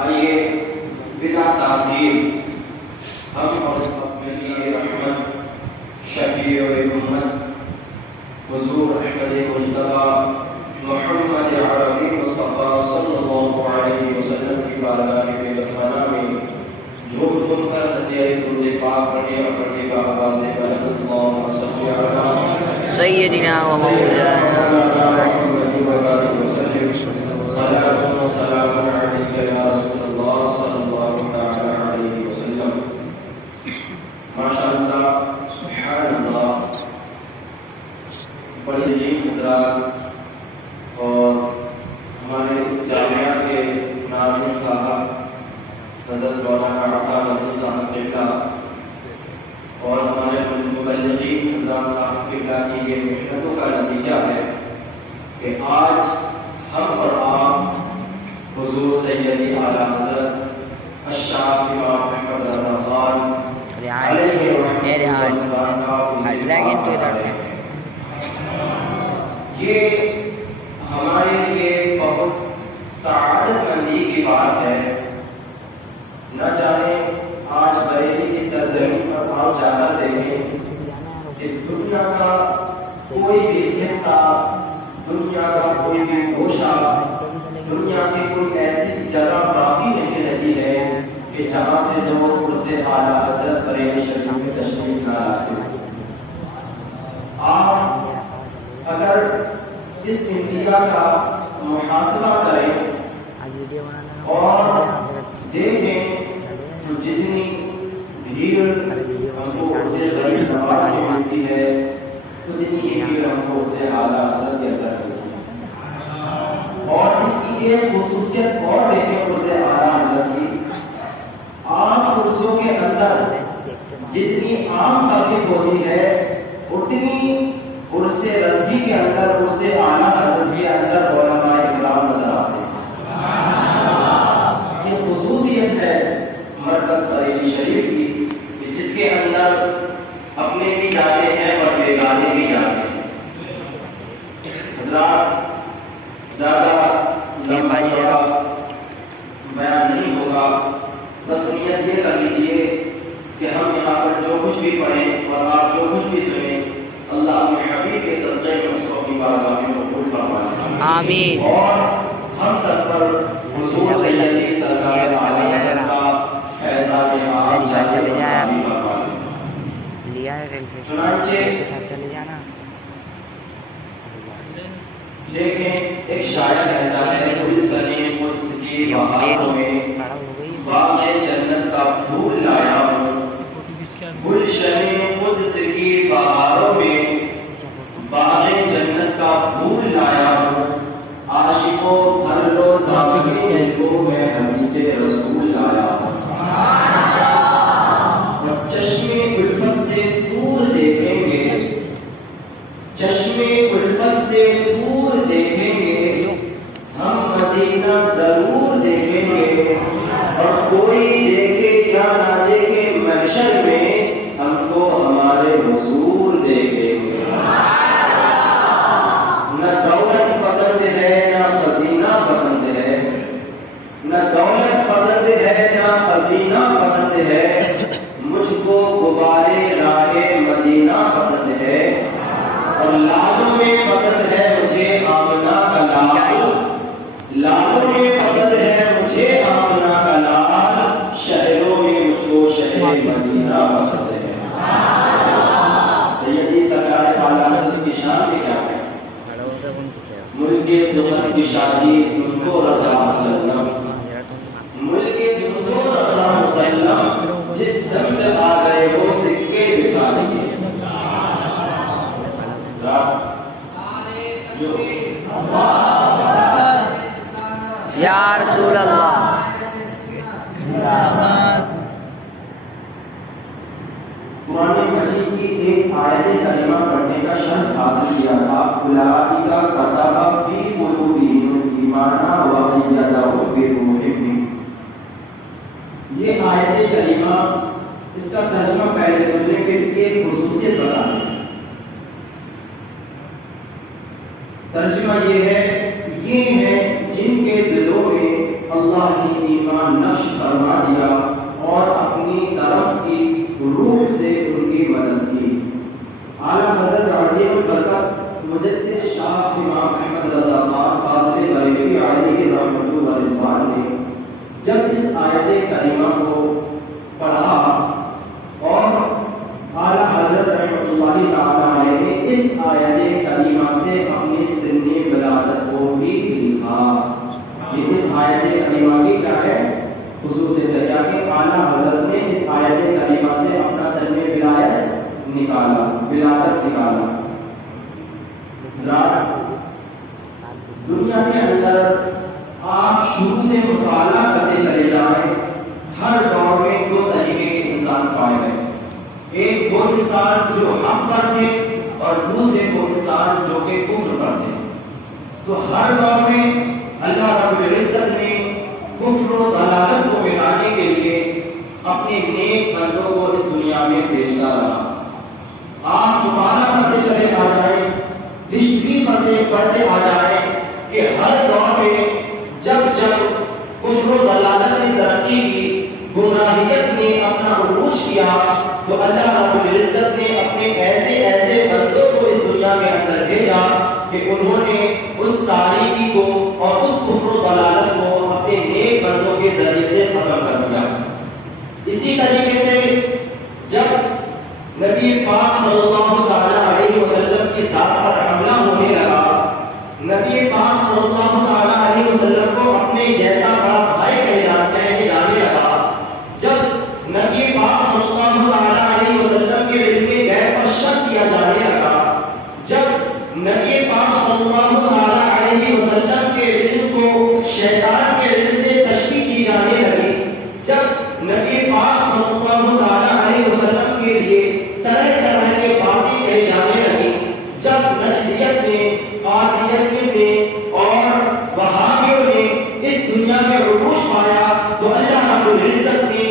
آئیے بلا تاخیر ہم اور اپنے لیے رحمت شفیع امت حضور احمد مجتبی محمد عربی مصطفیٰ صلی اللہ علیہ وسلم کی بارگاہ میں بسمانہ میں جھوم جھوم کر ہدیہ درود پاک پڑھنے اور پڑھنے کا آغاز ہے اللہم صل علی سیدنا و مولانا صلاة و سلام علیک یا رسول اللہ صلی اللہ تعالی علیہ وسلم. ماشاءاللہ سبحان اللہ. بڑی عظیم حضرات اور ہمارے اس جامعہ کے ناظم صاحب حضرت مولانا عطا مدنی صاحب قبلہ اور ہمارے مبلغین حضرات صاحب قبلہ کی یہ محنتوں کا نتیجہ ہے کہ آج ہم اور آپ حضور سیدی اعلیٰ حضرت الشیخ امام احمد رضا خان یہ ہمارے لیے بہت سعادت مندی کی بات ہے. نہ جانے آج بریلی کی سرزمین پر آپ جا کر دیکھیں کہ دنیا کا کوئی بھی خطہ، دنیا کا کوئی بھی گوشہ، دنیا کی کوئی ایسی جگہ باقی نہیں رہتی ہے کہ جہاں سے لوگ اس سے اعلیٰ حضرت بریلی شریف میں تشریف نہ لاتے. آپ اگر اس انتہا کا محاسبہ کریں اور دیکھیں تو جتنی بھیڑ ہم کو اس سے غریب نواز کی ملتی ہے اتنی ہی بھیڑ ہم کو اس سے اعلیٰ حضرت کے اندر ملتی ہے. اور اس کی ایک خصوصیت اور دیکھیں اس سے اعلیٰ حضرت کی، عام عرصوں کے اندر جتنی عام تبلیغ ہوتی ہے اتنی عرص رضوی کے اندر اس سے اعلیٰ حضرت کے اندر علماء اکرام نظر آتے ہیں. یہ خصوصیت ہے مرکز بریلی شریف کی کہ جس کے اندر اپنے بھی جاتے ہیں اور بیگانے بھی جاتے ہیں. حضرات زیادہ لمبا بیان نہیں ہوگا، بس نیت یہ کر لیجئے کہ ہم یہاں پر جو کچھ بھی پڑھیں اور آپ جو کچھ بھی سنیں اللہ اپنے حبیب کے صدقے میں اس کو اپنی بارگاہ میں قبول فرمائے. آمین. اور ہم سب پر حضور سیدی سرکار عالم حضرت کا فیضان عام جاری فرمائے. چنانچہ دیکھیں ایک شاعر کہتا ہے گلشن قدس کی بہاروں میں باغ جنت کا پھول لایا ہوں. گلشن قدس کی بہاروں میں باغ جنت کا پھول لایا ہوں. عاشقوں بھر لو دامن کو میں حدیث رسول لایا ہوں. چشمے الفت سے دور دیکھیں گے، چشمے الفت سے دور دیکھیں گے، ہم مدینہ ضرور دیکھیں گے. اور کوئی دیکھے یا نہ دیکھے محشر میں ہم کو ہمارے حضور دیکھیں گے. نہ دولت پسند ہے نہ خزینہ پسند ہے، نہ دولت پسند ہے نہ خزینہ پسند ہے، مدینہ بستے ہیں۔ سیدی سرکار اعلیٰ حضرت کی شان میں کیا ہے؟ ملک سنت کی شادی تم کو رضا مسلم، ملک سنو رضا مسلم، جس سمت آ گئے وہ سکے بٹھا دیے۔ یا رسول اللہ۔ قرآن مجید کی ایک آیت کریمہ پڑھنے کا شرط حاصل کیا تھا، اولئک کتب فی قلوبہم الایمان وأیدہم بروح منہ۔ یہ آیت کریمہ، اس کا ترجمہ پہلے سمجھیں کہ اس کی ایک خصوصیت بتا دیں۔ ترجمہ یہ ہے جن کے دلوں میں اللہ نے ایمان نقش فرما دیا اور اپنی طرف کی روح سے ان کی مدد کی۔ اعلیٰ حضرت عظیم البرکت مجدد شاہ امام احمد رضا خان فاضل بریلوی علیہ رحمۃ و رضوان نے جب اس آیت کریمہ کو پڑھا اور اعلیٰ حضرت رحمۃ اللہ تعالیٰ علیہ نے اس آیت کریمہ سے اپنی سن ولادت کو بھی لکھا۔ یہ اس آیت کریمہ کی کیا ہے خصوصیت ہے کہ اعلیٰ حضرت نے اس آیت کریمہ سے اپنا سن ولادت نکالا۔ دنیا کے اندر آپ شروع سے مطالعہ کرتے چلے جائیں، ہر دور میں دو طریقے کے انسان پائے گئے۔ ایک وہ انسان جو حق پر تھے اور دوسرے وہ انسان جو کہ کفر پر تھے۔ تو ہر دور میں اللہ رب العزت نے کفر و ضلالت کو مٹانے کے لیے اپنے نیک بندوں کو اس دنیا میں بھیجتا رہا۔ آپ مطالعہ کرتے چلے آ جائیں، ہسٹری پڑھتے آ جائیں کہ ہر دور میں جب کفر و ضلالت نے ترقی کی، گمراہیت نے اپنا عروج کیا، تو اللہ رب العزت نے اپنے ایسے بندوں کو اس دنیا کے اندر بھیجا کہ انہوں نے اس تاریکی کو اور اس کفر و ضلالت کو اپنے نیک بندوں کے ذریعے سے ختم کر دیا۔ اسی طریقے سے جب نبی پاک صلی اللہ تعالیٰ علیہ وسلم کی ذات پر حملہ ہونے لگا، نبی پاک صلی اللہ تعالیٰ علیہ وسلم کو اپنے جیسا بڑا بھائی کہنے جانے لگا، جب نبی پاک صلی اللہ تعالیٰ علیہ وسلم کے علم غیب پر شک کیا جانے لگا، جب نبی پاک صلی اللہ تعالیٰ علیہ وسلم کے علم کو شیطان کے علم سے تشبیہ کی جانے لگی، جب نبی پاک صلی اللہ تعالیٰ علیہ وسلم کے لیے طرح طرح کے باتیں کہی جانے لگی، جب نجدیت نے، قادریت نے اور وہابیوں نے اس دنیا میں عروج پایا، تو اللہ رب العزت نے ان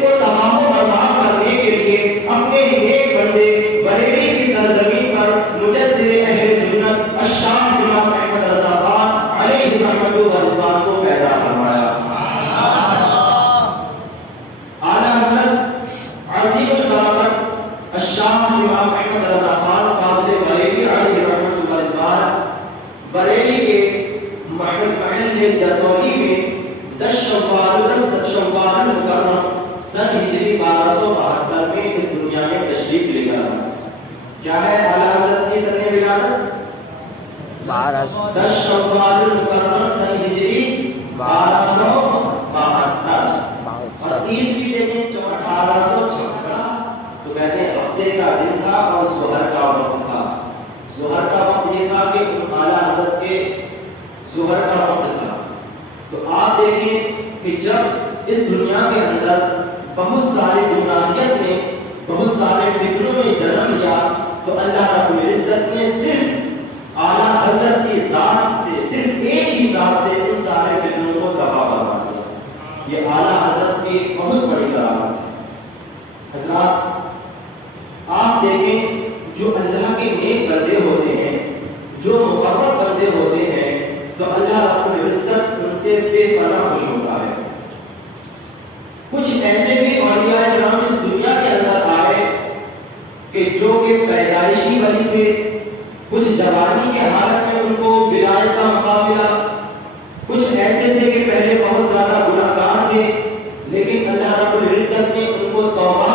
کو تباہ و برباد کرنے کے لیے اپنے نیک بندے بریلی کی سرزمین پر مجدد اہل سنت الشاہ امام احمد رضا خان علیہ رحمۃ و رضوان کو پیدا فرمایا۔ اعلیٰ حضرت عظیم البرکت الشاہ امام احمد رضا خان فاضل بریلی علیہ رحمۃ و رضوان بریلی کے محل جسولی میں 10 شوال المکرم سن ہجری 1272 میں اس دنیا میں تشریف لے کر آیا۔ کیا ہے اعلیٰ حضرت کی سن ولادت؟ 10 شوال المکرم سن ہجری 1272، اور تیسری دیکھیں 1856، تو کہتے ہیں ہفتے کا دن تھا اور ظہر کا وقت تھا۔ ظہر کا وقت یہ تھا کہ اعلیٰ حضرت کے ظہر کا وقت تھا۔ تو آپ دیکھیں کہ جب اس دنیا کے اندر بہت ساری گمراہیت نے، بہت سارے فکروں نے جنم لیا، تو اللہ رب العزت نے صرف اعلیٰ حضرت کی ذات سے، صرف ایک ہی ذات سے ان سارے فکروں کو تباہ کروا دیا۔ یہ اعلیٰ حضرت کی بہت بڑی کرامت ہے۔ حضرات آپ دیکھیں جو اللہ کے نیک بندے ہوتے ہیں، جو مقرب بندے ہوتے ہیں، تو اللہ رب العزت ان سے بے پناہ خوش ہوتا ہے۔ کچھ ایسے بھی اولیاء کرام اس دنیا کے اندر آئے کہ جو کہ پیدائشی ولی تھے، کچھ جوانی کے حالت میں ان کو ولایت کا مقام ملا، کچھ ایسے تھے کہ پہلے بہت زیادہ گناہگار تھے، لیکن اللہ رب العزت نے ان کو توبہ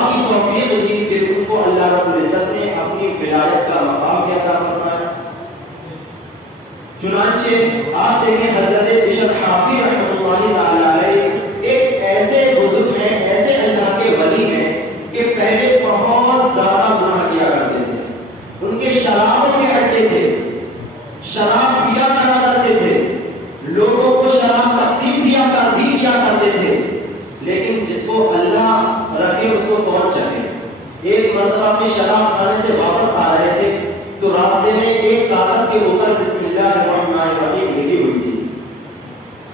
کو کون چاہے. ایک مرتبہ اپنی شراب کھانے سے واپس آ رہے تھے تو راستے میں ایک کاغذ کے اوپر بسم اللہ الرحمن الرحیم لکھی ہوئی تھی.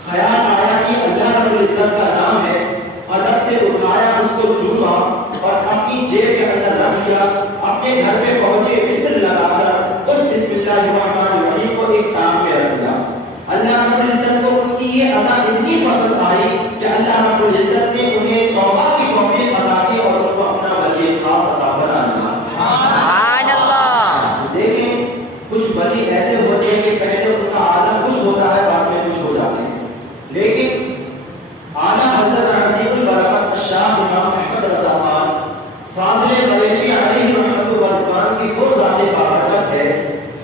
خیال آیا کہ اللہ رب العزت کا نام ہے، ادب سے اٹھایا، اس کو چوما اور اپنی جیب کے اندر رکھ لیا. اپنے گھر پہ پہنچے، عطر لگا کر اس بسم اللہ الرحمن الرحیم کو ایک کام میں رکھ دیا. اللہ رب العزت کو ان کی یہ ادا اتنی پسند آئی کہ اللہ رب العزت نے انہیں توبہ کی توفیق عطا کی اور ان کو اپنا ولی خاص عطا بنا دیا. سبحان اللہ. دیکھیں کچھ ولی ایسے ہوتے ہیں کہ پہلے ان کا عالم کچھ ہوتا ہے، بعد میں کچھ ہو جاتے ہیں. لیکن اعلیٰ حضرت عظیم البرکت شاہ امام احمد رضا خان فاضل بریلوی علیہ رحمۃ اللہ کی وہ ذات بابرکت ہے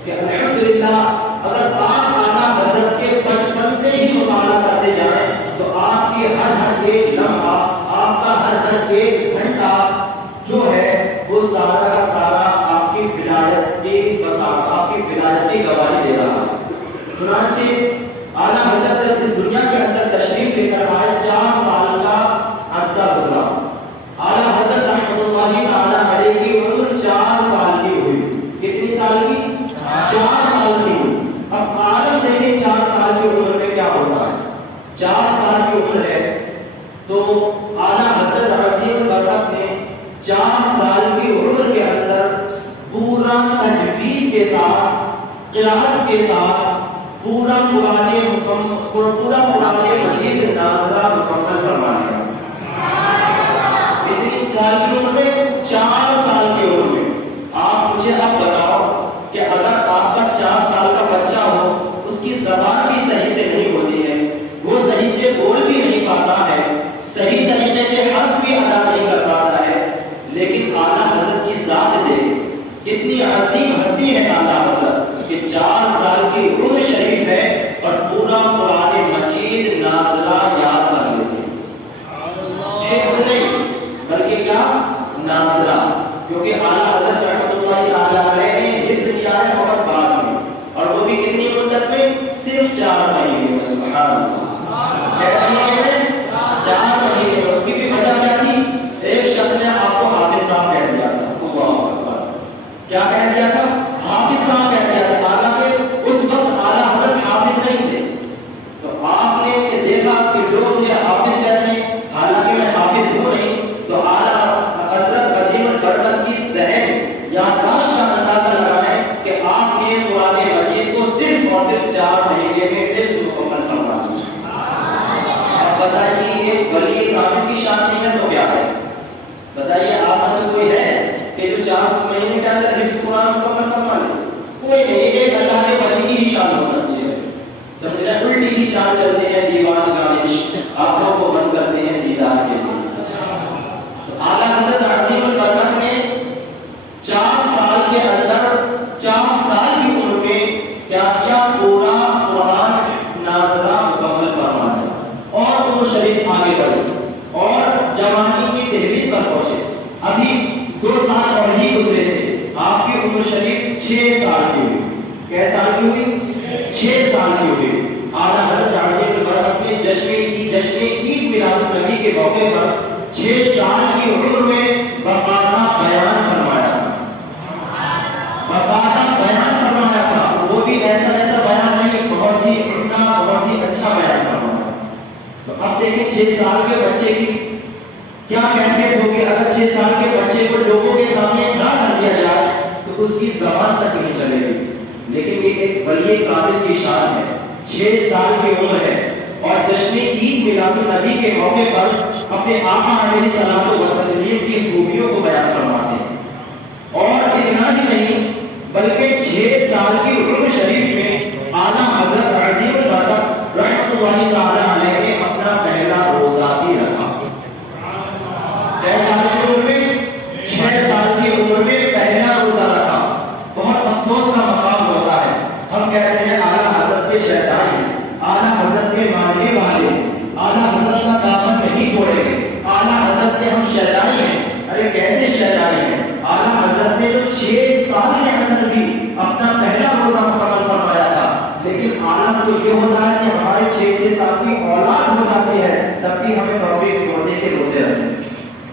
کہ الحمدللہ اگر آپ اعلیٰ حضرت کے بچپن سے ہی مطالعہ کرتے جائیں تو آپ کی ہر ایک لمحہ، آپ کا ہر ایک گھنٹہ جو ہے وہ سارا کا سارا آپ کی ولایت کی بساط، آپ کی ولایت کی گواہی دے رہا ہے. چنانچہ اعلیٰ حضرت جب اس دنیا کے اندر تشریف لے کر آئے 4 سال کا عرصہ گزرا. اعلیٰ حضرت رحمۃ اللہ تعالیٰ علیہ کی عمر 4 سال کی ہوئی. کتنی سال کی؟ 4 سال کی ہوئی. اب عالم دیکھیں 4 سال کی عمر میں کیا ہوتا ہے. 4 سال کی عمر ہے تو اعلیٰ حضرت عظیم البرکت نے 4 سال کی عمر کے اندر پورا تجوید کے ساتھ، قرأت کے ساتھ پورا قرآن مجید ناظرہ مکمل فرمایا. اتنی سال کی عمر میں، 4 سال کی عمر میں. آپ مجھے اب بتاؤ کہ اگر آپ کا 4 سال کا بچہ ہو، اس کی زبان بھی صحیح سے نہیں ہوتی ہے، وہ صحیح سے بول بھی نہیں پاتا ہے، صحیح طریقے سے حرف بھی ادا نہیں کر پاتا ہے، لیکن اعلیٰ حضرت کی ذات دیکھ کتنی عظیم ہستی ہے اعلیٰ حضرت کہ 4 سال کی عمر شریف ہے اور پورا قرآن مجید ناظرہ یاد کر لیتے ہیں. حفظ نہیں بلکہ کیا؟ ناظرہ. کیونکہ اعلیٰ حضرت رحمۃ اللہ تعالیٰ علیہ نے حفظ کیا ہے بہت بعد میں، اور وہ بھی کتنی مدت میں؟ صرف 4 مہینے میں. سبحان اللہ. کتنے مہینے میں؟ 4 مہینے میں. اس کی بھی وجہ کیا تھی؟ ایک شخص نے آپ کو حافظ صاحب کہہ دیا تھا. اللہ اکبر. کیا کہہ دیا تھا؟ حافظ صاحب کہہ دیا تھا. حالانکہ اس وقت اعلیٰ حضرت حافظ نہیں تھے. تو آپ نے دیکھا کہ لوگ مجھے حافظ کہتے ہیں، حالانکہ میں حافظ ہوں نہیں. تو اعلیٰ حضرت عظیم البرکت کی ذہن یادداشت کا اندازہ لگائیں کہ آپ نے قرآن مجید کو صرف اور صرف 4 مہینے میں حفظ مکمل فرما لیا. اب بتائیے ایک ولی کامل کی شان نہیں ہے تو کیا ہے؟ بتائیے آپ میں سے کوئی ہے کہ جو 4 مہینے کے اندر حفظ قرآن مکمل فرما لے؟ کوئی نہیں. ایک اللہ کے ولی کی ہی شان ہو سکتی ہے. سمجھ رہے؟ الٹی ہی چال چلتے ہیں دیوان گانے، آنکھوں کو بند کرتے ہیں دیدار کے لیے. اعلیٰ حضرت عظیم البرکت نے 4 سال کے اندر، 4 سال کی عمر میں کیا کیا؟ پورا قرآن ناظرہ مکمل فرمایا اور عمر شریف آگے بڑھی اور جوانی کی تحریز پر پہنچے. ابھی 2 سال اور ہی گزرے تھے، آپ کی عمر شریف 6 سال کی ہوئی. کیسے سال کی ہوئی؟ 6 سال کی ہوئی. اعلیٰ حضرت عظیم البرکت نے جشن عید میلاد النبی کے موقع پر 6 سال کی عمر میں باقاعدہ بیان فرمایا تھا. وہ بھی ایسا بیان نہیں، بہت ہی عمدہ، بہت ہی اچھا بیان فرمایا. تو اب دیکھیں 6 سال کے بچے کی کیا کیفیت ہوگی اگر 6 سال کے بچے کو لوگوں کے سامنے نہ کر دیا جائے تو اس کی زبان تک نہیں چلے گی. لیکن یہ ایک ولی کامل کی شان ہے. 6 سال کی عمر ہے اور جشن عید میلاد النبی کے موقع پر اپنے آقا علیہ الصلوۃ والتسلیم کی خوبیوں کو بیان فرماتے ہیں. اور اتنا ہی نہیں بلکہ 6 سال کی عمر شریف میں اعلیٰ حضرت عظیم البرکت رحمۃ اللہ تعالیٰ علیہ نے اپنا پہلا روزہ بھی رکھا. 6 سال کی عمر میں 6 سال کی عمر میں پہلا روزہ رکھا. بہت افسوس کا مقام ہوتا ہے. ہم کہتے ہیں اعلیٰ حضرت کے شیطانی، اعلیٰ حضرت کے ماننے والے، اعلیٰ حضرت کا دامن نہیں چھوڑیں گے، اعلیٰ حضرت کے ہم شیطانی ہیں. ارے کیسے شیطانی ہیں؟ اعلیٰ حضرت نے جو 6 سال کے اندر بھی اپنا پہلا روزہ مکمل فرمایا تھا. لیکن عالم تو یہ ہوتا ہے کہ ہمارے 6 سال کی اولاد ہو جاتی ہے تب بھی ہمیں توفیق نہیں ہوتی کہ روزے رکھیں.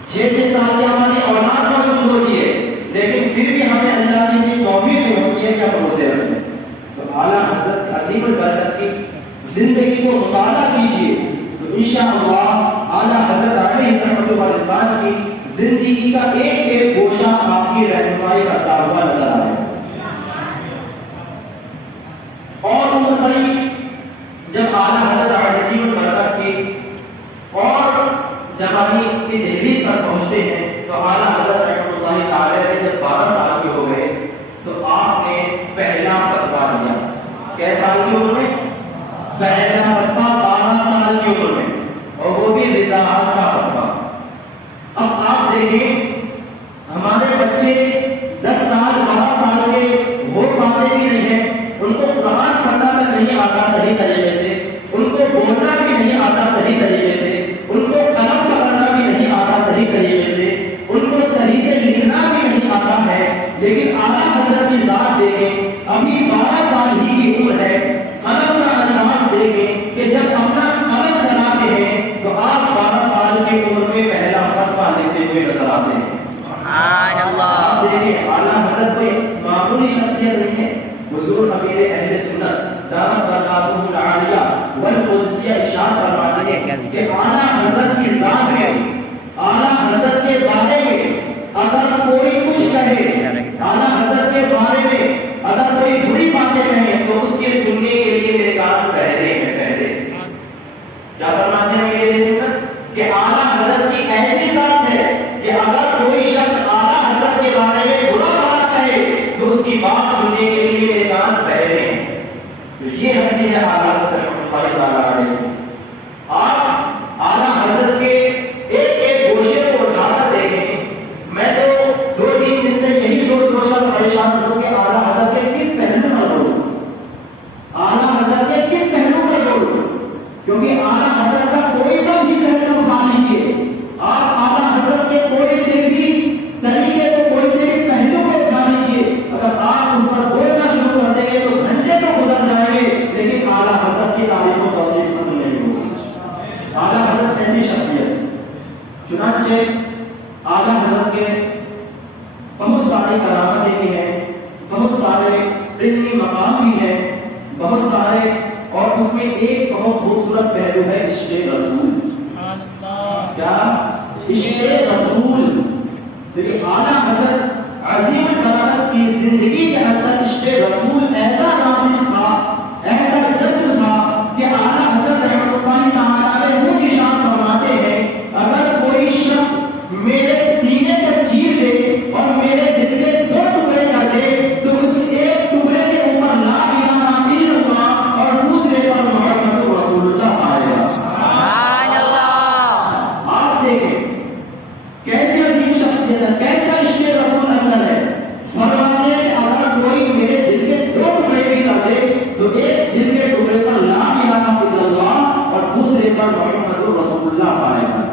6 سال کی ہماری اولاد موجود ہوتی ہے، لیکن پھر بھی ہمیں اللہ کی بھی توفیق نہیں ہوتی ہے کہ ہم اسے رکھیں۔ تو اعلیٰ حضرت عظیم البرکت کی زندگی کو مطالعہ کیجیے تو انشاءاللہ اعلیٰ حضرت علیہ رحمۃ اللہ رضوان کی زندگی کا ایک ایک گوشہ آپ کی رہنمائی کرتا ہوا نظر آئے۔ اور عمر قریب جب اعلیٰ حضرت عظیم البرکت کی اور جوانی کی دہلیز پر پہنچتے ہیں تو اعلیٰ حضرت رحمۃ اللہ تعالی علیہ جب 12 سال کے ہو گئے تو آپ نے پہلا فتویٰ دیا۔ کیسے سال کی عمر میں؟ پہلا فتویٰ 12 سال کی عمر میں، اور وہ بھی رضاعت کا فتویٰ۔ اب آپ دیکھیں ہمارے بچے 10 سال 12 سال کے وہ پاتے بھی نہیں ہیں، ان کو قرآن پڑھنا تک نہیں آتا صحیح طریقے سے، ان کو بولنا بھی نہیں آتا صحیح طریقے سے، ان کو قلم پکڑنا بھی نہیں آتا صحیح طریقے سے، ان کو صحیح سے لکھنا بھی نہیں آتا ہے، لیکن اعلیٰ حضرت کی ذات دیکھیں، ابھی 12 سال ہی کی عمر ہے، قلم کا انداز دیکھیں کہ جب اپنا قلم چلاتے ہیں تو آپ 12 سال کی عمر میں پہلا فتویٰ لکھتے ہوئے نظر آتے ہیں۔ سبحان اللہ۔ دیکھیں اعلیٰ حضرت کوئی معمولی شخصیت نہیں ہے۔ حضور امیر اہل سنت دعوت برکاتہ العالیہ والقدسیہ ارشاد فرماتے ہیں کہ اعلیٰ حضرت کی ذات ہے، اعلیٰ حضرت کے بارے میں اگر کوئی کچھ کہے، اعلیٰ حضرت کے بارے میں اگر کوئی بری باتیں کہیں تو اس کے سننے کے لیے میرے کان پہرے ہیں، پہرے۔ کیا فرماتے ہیں امیر اہل سنت کہ اعلیٰ حضرت کی ایسی ذات ہے کہ اگر کوئی شخص اعلیٰ حضرت کے بارے میں برا بات کہے تو اس کی بات سننے کے لیے میرے کان پہرے ہیں۔ تو یہ ہستی ہے اعلیٰ حضرت رحمۃ اللہ تعالی علیہ۔ آپ اعلیٰ حضرت کے ایک ایک گوشے کو اٹھا کر دیکھیں، میں تو 2-3 دن سے یہی سوچ کر پریشان ہوں کہ اعلیٰ حضرت کے کس پہلو پر بولوں، اعلیٰ حضرت کے کس پہلو پر بولوں، کیونکہ اعلیٰ حضرت کا کوئی سا بھی پہلو اٹھا لیجیے، آپ اعلیٰ حضرت کے کوئی سے بھی طریقے کو، کوئی سے بھی پہلو کو اٹھا لیجیے، اگر آپ اس پر بولنا شروع کر دیں گے تو گھنٹے تو گزر جائیں گے لیکن اعلیٰ حضرت کی تعریف و توصیف ختم نہیں ہوگی۔ اعلیٰ حضرت ایسی شخصیت، چنانچہ اعلیٰ حضرت کے بہت ساری کرامتیں بھی ہیں، بہت سارے علمی مقام بھی ہیں، بہت سارے، اور اس میں ایک بہت خوبصورت پہلو ہے عشق رسول۔ کیا؟ عشق رسول۔ لیکن اعلیٰ حضرت عظیم البرکت کی زندگی کے اندر عشق رسول ایسا نازل تھا، ایسا جذب تھا کہ اعلیٰ حضرت رحمۃ اللہ تعالی علیہ خود ارشاد فرماتے ہیں اگر کوئی شخص میرے سینے کو چیر دے اور میرے دل کے 2 ٹکڑے کر دے تو اس ایک ٹکڑے کے اوپر لا الہ الا اللہ اور دوسرے پر محمد رسول اللہ آئے گا۔ سبحان اللہ۔ آپ دیکھیں کیسے عظیم شخصیت ہے، کیسا عشق رسول اندر ہے۔ فرماتے ہیں کہ اگر کوئی میرے دل کے 2 ٹکڑے بھی کر دے تو ایک دل کے ٹکڑے پر لا الہ الا اللہ اور دوسرے پر محمد رسول اللہ آئے گا۔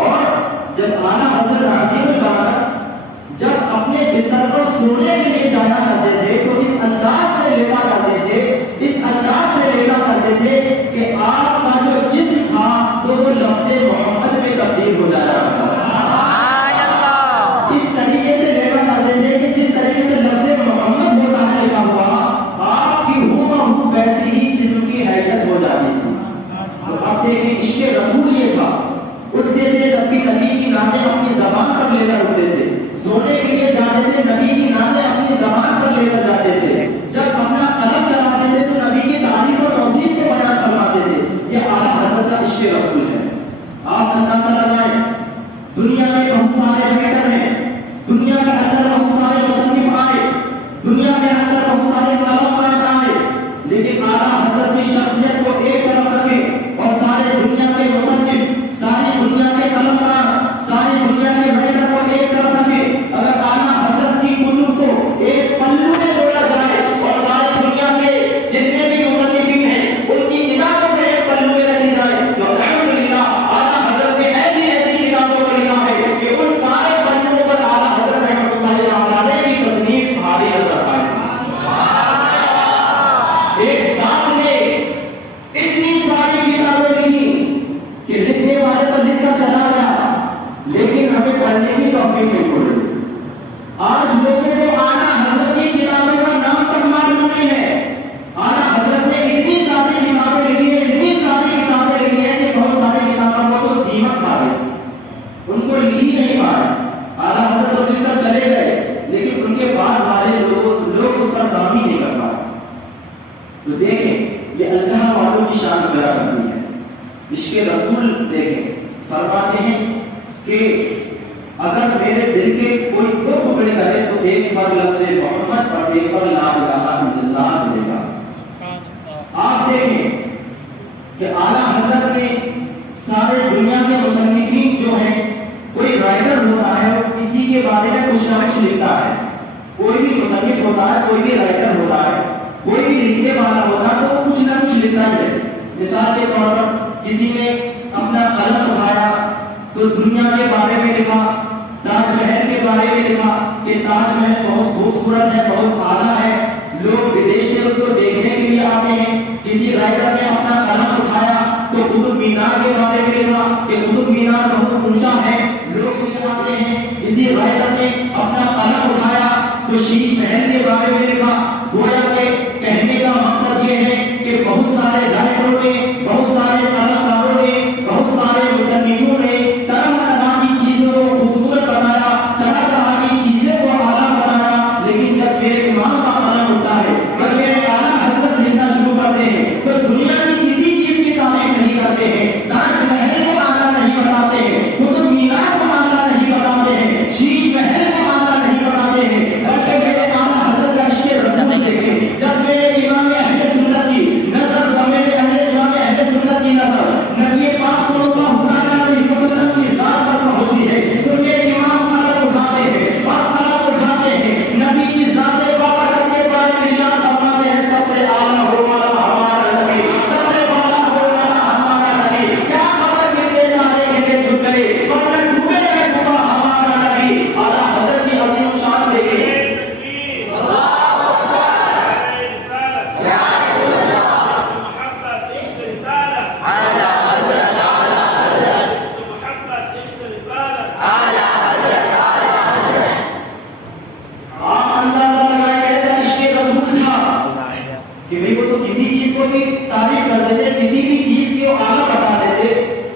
اور جب اعلیٰ حضرت عظیم البرکت جب اپنے بستر پر سونے کے لیے جایا کرتے تھے تو اس انداز سے لیٹا کرتے تھے، اس انداز سے لیٹا کرتے تھے کہ آپ کا جو جسم تھا تو وہ لفظ محمد میں تبدیل ہو جایا کرتا تھا۔ سبحان اللہ۔ اس طریقے سے لیٹا کرتے تھے کہ جس طریقے سے لفظ محمد ہوتا ہے لکھا ہوا، آپ کی ہو ویسی ہی جسم کی حیثیت ہو جاتی تھی۔ تو اب دیکھیں عشق رسول یہ تھا، اٹھتے تھے نبی کی نعتیں اپنی زبان پر لے کر اٹھتے تھے، سونے کے لیے جاتے تھے نبی کی نعتیں اپنی زبان پر لے کر جاتے تھے، جب اپنا قلم چلاتے تھے تو نبی کی تعریف و توصیف کو بیان فرماتے تھے۔ یہ اعلیٰ حضرت کا عشق رسول ہے۔ آپ اندازہ لگائیں دنیا میں بہت سارے رائٹر ہیں، دنیا کے اندر بہت سارے مصنف آئے، دنیا کے اندر بہت سارے قلمکار آئے، لیکن اعلیٰ حضرت کی شخصیت کو ایک طرف رکھیں اور سارے دنیا کے مصنف، ساری دنیا کے قلمکار، ساری دنیا کے رائٹر کو ایک طرف رکھیں، اگر اعلیٰ حضرت کی کتب کو ایک پلو میں جوڑا جائے اور ساری دنیا کے جتنے بھی مصنفین ہیں ان کی کتابوں کو ایک پلو میں رکھی جائے تو الحمدللہ اعلیٰ حضرت نے ایسی ایسی کتابوں کو لکھا ہے کہ ان سارے پلوں پر اعلیٰ حضرت رحمۃ اللہ تعالی کی تصنیف بھاری نظر آئے۔ ایک ذات نے اتنی ساری کتابیں لکھی کہ لکھنے والے تو لکھ کر چلا گیا کتابیں پڑھنے کی توفیق نہیں ہو رہی. آج لوگوں کو اعلیٰ حضرت کی کتابوں کا نام تک معلوم نہیں ہے. اعلیٰ حضرت نے اتنی ساری کتابیں لکھی ہیں، اتنی ساری کتابیں لکھی ہیں کہ بہت ساری کتابوں کو تو دیمک کھا گئی، ان کو لکھ ہی نہیں پائے. اعلیٰ حضرت تو لکھ کر چلے گئے، لیکن ان کے بعد والے لوگ اس پر کام ہی نہیں کر پائے. تو دیکھیں یہ اللہ والوں کی شان بیان کرتی ہے. عشق رسول دیکھیں فرماتے ہیں کہ اگر میرے دل کے کوئی دو ٹکڑے کرے تو ایک پر لفظ محمد اور ایک پر لا الہ الا اللہ ملے گا. آپ دیکھیں کہ اعلیٰ حضرت نے سارے دنیا کے مصنفین جو ہیں، کوئی رائٹر ہوتا ہے وہ کسی کے بارے میں کچھ نہ کچھ لکھتا ہے. کوئی بھی مصنف ہوتا ہے، کوئی بھی رائٹر ہوتا ہے، کوئی بھی لکھنے والا ہوتا ہے تو وہ کچھ نہ کچھ لکھتا ہی ہے. مثال کے طور پر کسی نے اپنا قلم اٹھایا تو دنیا کے بارے میں لکھا، تاج محل کے بارے میں لکھا کہ تاج محل بہت خوبصورت ہے، بہت اعلیٰ ہے، لوگ ودیش سے اس کو دیکھنے کے لیے آتے ہیں. کسی رائٹر نے اپنا قلم اٹھایا تو قطب مینار کے بارے میں لکھا کہ قطب مینار بہت اونچا ہے، لوگ اسے آتے ہیں. کسی رائٹر نے اپنا قلم اٹھایا تو شیش محل کے بارے میں لکھا. گویا کہ کہنے کا مقصد یہ ہے کہ بہت سارے رائٹروں نے، بہت سارے کلاکاروں نے، بہت سارے مصنفوں نے طرح طرح کی چیزوں کو خوبصورت بنایا، طرح طرح کی چیزیں کو اعلیٰ بنایا. لیکن جب میرے امام کا قلم اٹھتا ہے، جب میرے اعلیٰ حضرت لکھنا شروع کرتے ہیں تو دنیا کی کسی چیز کی تعریف نہیں کرتے ہیں، تاج محل کو اعلیٰ نہیں بتاتے ہیں، قطب مینار کو اعلیٰ نہیں بتاتے ہیں، شیش محل کو اعلیٰ نہیں بتاتے ہیں. بلکہ میرے اعلیٰ حضرت کا عشق رسول دیکھیں. جب میرے امام اہل سنت کی نظر اور میرے امام اہل سنت کی نظر نبی پاک صلی اللہ علیہ وسلم کی ذات پر ہوتی ہے تو میرے امام قلم اٹھاتے ہیں اور قلم اٹھاتے ہیں نبی کی ذات بابرکت کے بارے میں ارشاد فرماتے ہیں سب سے اعلیٰ ہو والا ہمارا نبی، سب سے اعلیٰ ہو والا ہمارا نبی. کیا خبر گرتے جا رہے ہیں کہ جھک گئے ورنہ ڈوبے میں ڈوبا ہمارا نبی. اعلیٰ حضرت کی عظیم شان دیکھیں. تعریف کرتے تھے، کسی بھی چیز کی وہ اعلیٰ بتا دیتے.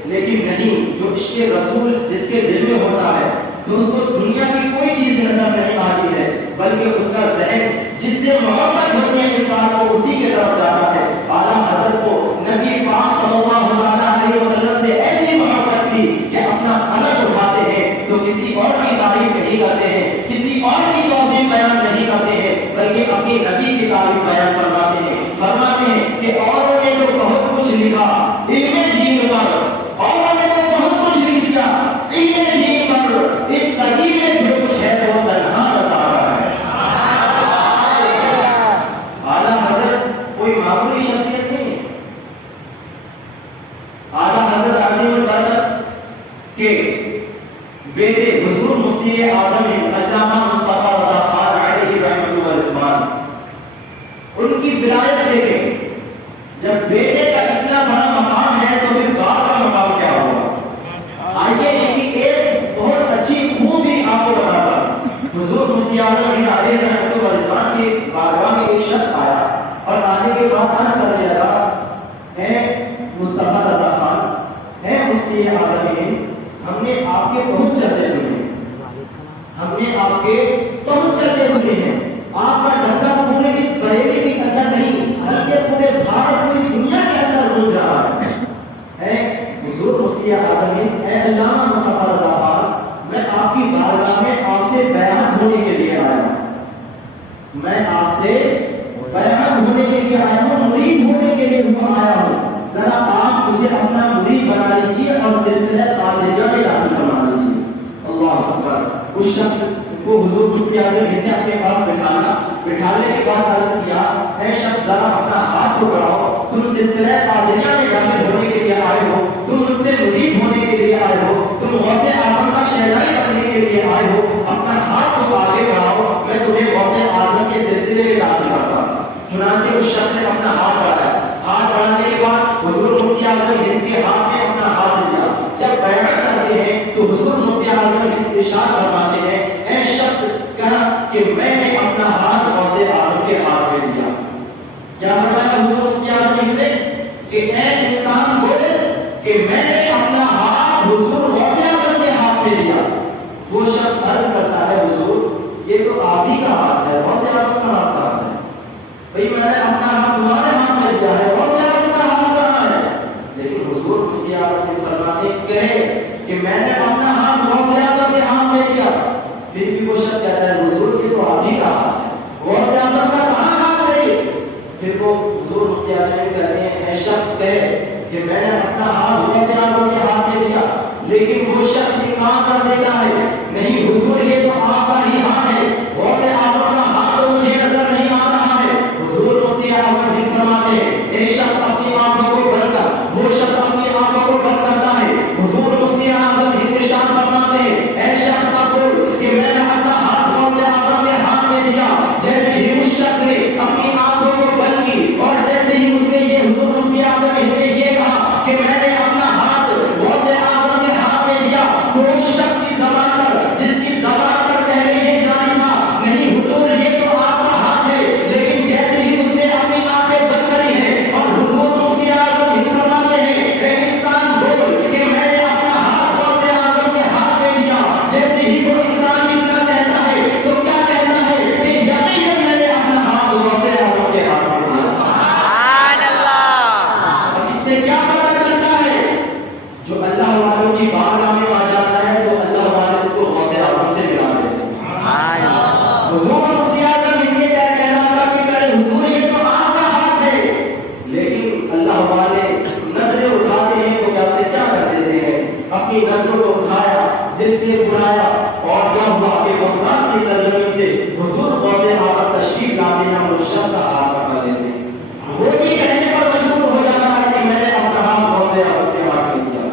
لیکن نہیں، جو عشق رسول جس کے دل میں ہوتا ہے تو اس کو دنیا کی کوئی چیز نظر نہیں آتی ہے، بلکہ اس کا ذہن جس سے محبت ہوتی ہے انسان کو اسی کی طرف جاتا ہے. اعلیٰ حضرت کو نبی پاک صلی اللہ علیہ وسلم سے ایسی محبت تھی کہ اپنا قلم اٹھاتے ہیں تو کسی اور کی تعریف نہیں کرتے ہیں، کسی اور کی توصیف بیان نہیں کرتے ہیں، بلکہ اپنی نبی کی تعریف بیان فرماتے ہیں. فرماتے ہیں کہ اوروں نے تو بہت کچھ لکھا علم دین پر، اوروں نے تو بہت کچھ لکھ دیا علم دین پر، اس صدی میں جو کچھ ہے وہ تنہا رسا رہا ہے. اعلیٰ حضرت کوئی معمولی شخصیت نہیں ہے. اعلیٰ حضرت عظیم البرکت کے بیٹے حضور مفتی اعظم علامہ مصطفیٰ رضا خان علیہ رحمۃ اللہ، ان کی ولایت دیکھیں. جب بیٹے کا اتنا بڑا مقام ہے تو پھر باپ کا مقام کیا ہوگا؟ آئیے ان کی ایک بہت اچھی خوبی آپ کو بتاتا ہوں. حضور مفتی اعظم علیہ رحمۃ اللہ کی بارگاہ میں ایک شخص آیا اور آنے کے بعد عرض کرنے لگا، اے مصطفیٰ رضا خان، اے مفتی اعظم، ہم نے آپ کے بہت چرچے سنے، ہم نے آپ کے بہت چرچے سنے ہیں. آپ کا ڈھکا پورے اس بریلی کے اندر نہیں بلکہ پورے بھارت پوری دنیا کے اندر گونج رہا ہے. حضور مفتی اعظم، اے علامہ مصطفیٰ رضا خان، میں آپ کی بارگاہ میں آپ سے بیعت ہونے کے لیے آیا ہوں، میں آپ سے بیعت ہونے کے لیے آیا ہوں، مرید ہونے کے لیے آیا ہوں. ذرا آپ مجھے اپنا مرید بنا لیجیے اور سلسلہ قادریہ میں داخل فرما لیجیے. اللہ اکبر. اس شخص کو حضور مفتی اعظم نے اپنے پاس بٹھانے کے بعد عرض کیا، اے شخص ذرا اپنا ہاتھ تو بڑھاؤ، تم سلسلہ قادریہ میں داخل ہونے کے لیے آئے ہو، تم ان سے مرید ہونے کے لیے آئے ہو، تم غوث اعظم کا شہنائی بننے کے لیے آئے ہو، اپنا ہاتھ تو آگے بڑھاؤ، میں تمہیں غوث اعظم کے سلسلے میں داخل کرتا ہوں. چنانچہ اس شخص نے اپنا ہاتھ بڑھایا. ہاتھ بڑھانے کے بعد حضور مفتی اعظم ہند کے ہاتھ میں اپنا ہاتھ لیا. جب بیعت کرتے ہیں تو حضور مفتی اعظم وہ شخص عرض کرتا ہے حضور یہ تو آپ ہی کا ہاتھ ہے، غوث اعظم کا ہاتھ ہے، بھئی میں نے اپنا ہاتھ تمہارے ہاتھ میں دیا ہے، غوث اعظم کا ہاتھ کہاں ہے؟ لیکن حضور مفتی اعظم نے فرماتے کہے کہ میں نے اپنا ہاتھ غوث اعظم کے ہاتھ میں دیا، پھر بھی وہ شخص کہتا ہے حضور یہ تو آپ ہی کا ہاتھ ہے، غوث اعظم کا کہاں ہاتھ ہے؟ پھر وہ حضور مفتی اعظم کہتے ہیں اے شخص کہے کہ میں نے اپنا ہاتھ غوث اعظم کے ہاتھ میں دیا، لیکن وہ شخص انکار کر دیتا ہے نہیں حضور یہ تو آپ کا ہی ہاتھ ہے، غوث اعظم کا ہاتھ تو مجھے نظر نہیں آ رہا ہے۔ حضور مفتی اعظم بھی فرماتے ہیں ایک شخص اپنی آنکھوں کو بند کر وہ شخص اپنی آنکھوں کو بند کرتا ہے، حضور مفتی اعظم ارشاد فرماتے ہیں اے شخص بول کہ میں نے اپنا ہاتھ غوث اعظم کے ہاتھ میں دیا، جیسے ہی اس شخص نے اپنی آنکھوں کو بند کی اور جیسے ہی اس نے یہ حضور مفتی اعظم نے یہ کہا کہ میں نے اپنا ہاتھ غوث اعظم کے ہاتھ میں دیا، تو اس شخص کی زبان پر جس کی زبان پر پہلے یہ جاری تھا نہیں حضور یہ تو آپ کا ہاتھ ہے، لیکن جیسے ہی اس نے اپنی آنکھیں بند کری ہیں اور حضور مفتی اعظم ہی فرماتے ہیں ایک انسان بول کہ میں نے اپنا ہاتھ غوث اعظم کے ہاتھ میں دیا، جیسے ہی وہ انسان اتنا کہتا ہے تو کیا کہتا ہے کہ یقیناً میں نے اپنا ہاتھ غوث اعظم کے ہاتھ میں دیا۔ سبحان اللہ۔ اب اس سے کیا پتہ چلتا ہے جو اللہ والوں کی بارگاہ میں آ جاتا ہے تو اللہ والے اس کو غوث اعظم سے ملا دیتے ہیں۔ سبحان اللہ۔ حضور مفتی اعظم یہ کہنا تھا کہ میرے حضور یہ تو آپ کا ہاتھ ہے، لیکن اللہ والے نظریں اٹھاتے ہیں تو کیا سے کیا کر دیتے ہیں، اپنی نظروں کو اٹھایا دل سے بلایا اور کیا ہوا کہ بغداد کی سرزمین سے حضور غوث اعظم تشریف لاتے ہیں اور اس شخص کا ہاتھ پکڑ لیتے ہیں، وہ بھی کہنے پر مجبور ہو جاتا ہے کہ میں نے اپنا ہاتھ غوث اعظم کے ہاتھ میں دیا۔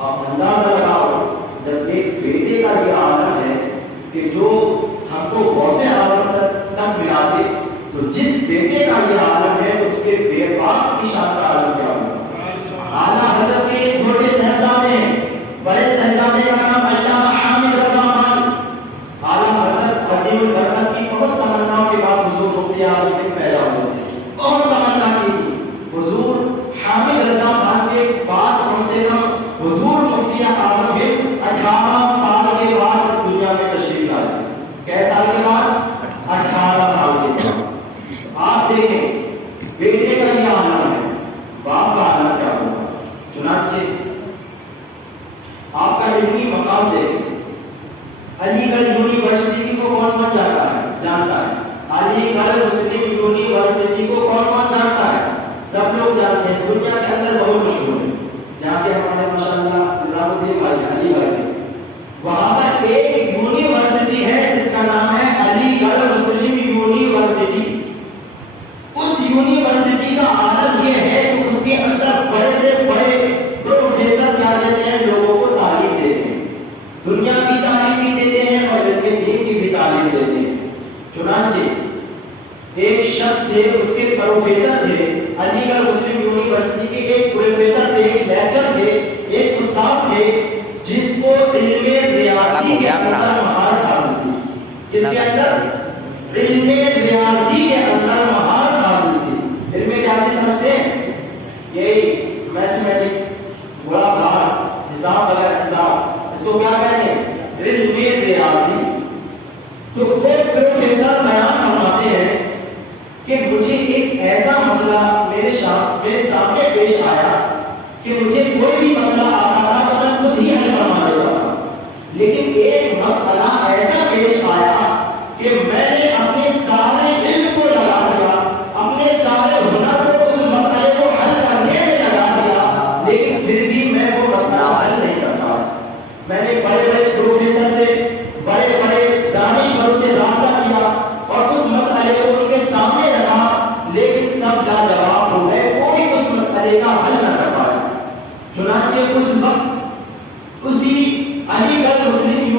آپ اندازہ لگاؤ جب ایک بیٹے کا یہ عالم ہے کہ جو ہم کو غوث اعظم تک ملا دے تو جس بیٹے کا یہ عالم ہے اس کے بے باپ کی شان کا عالم کیا ہوگا۔ اعلیٰ حضرت کے چھوٹے صاحبزادے ہیں، بڑے صاحبزادے کا نام علامہ حامد رضا خان، اعلیٰ حضرت عظیم البرکت کی بہت تمنا کے بعد حضور مفتی اعظم کے پیدا ہوئے تھے، بہت تمنا کی تھی حضور حامد رضا خان کے بعد کم سے کم حضور مفتی اعظم کے 18 سال کے بعد اس دنیا میں تشریف لائے۔ کئے سال کے بعد؟ 18 سال کے بعد۔ آپ دیکھیں بیٹے کا یہ عالم ہے، باپ کا عالم کیا ہوگا۔ چنانچہ آپ کا علمی مقام دیکھیں، علی گڑھ یونیورسٹی کو کون کون جانتا ہے؟ علی گڑھ مسلم یونیورسٹی کو کون کون جانتا ہے؟ سب لوگ جانتے ہیں، دنیا کے اندر بہت مشہور ہے، جہاں کے ہمارے ماشاءاللہ نظام الدین بھائی علی گڑھ کے وہاں پر ایک یونیورسٹی ہے جس کا نام ہے علی گڑھ مسلم یونیورسٹی۔ اس یونیورسٹی کا عالم یہ ہے کہ اس کے اندر بڑے سے بڑے پروفیسر کیا دیتے ہیں، لوگوں کو تعلیم دیتے ہیں، دنیا کی تعلیم بھی دیتے ہیں اور علم دین کی بھی تعلیم دیتے ہیں۔ چنانچہ ایک شخص تھے، اس کے پروفیسر تھے، علی گڑھ مسلم یونیورسٹی کے ایک پروفیسر تھے، ایک لیکچر تھے، ایک استاد تھے جس کو علم ریاضی کے اندر مہارت حاصل تھی۔ کس کے اندر؟ علم ریاضی کے اندر مہارت حاصل تھی۔ علم ریاضی سمجھتے ہیں؟ یہی میتھمیٹک، بڑا بھار، حساب وغیرہ، حساب، اس کو کیا کہتے ہیں؟ علم ریاضی۔ تو وہ پروفیسر بیان فرماتے ہیں کہ مجھے ایک ایسا مسئلہ میرے سامنے پیش آیا کہ مجھے کوئی بھی مسئلہ آتا تھا تو میں خود ہی حل فرما دیتا تھا، لیکن ایک مسئلہ ایسا پیش آیا کہ میں نے اپنے سارے علم کو لگا دیا، اپنے سارے ہنر کو اس مسئلے کو حل کرنے میں لگا دیا، لیکن پھر بھی میں وہ مسئلہ حل نہیں کر پایا۔ میں نے بڑے بڑے پروفیسر سے، بڑے بڑے دانشوروں سے رابطہ کیا اور اس مسئلے کو ان کے سامنے رکھا، لیکن سب لاجواب ہو گئے، کوئی اس مسئلے کا حل نہ کر پایا۔ چنانچہ اس وقت اسی علی گڑھ مسلم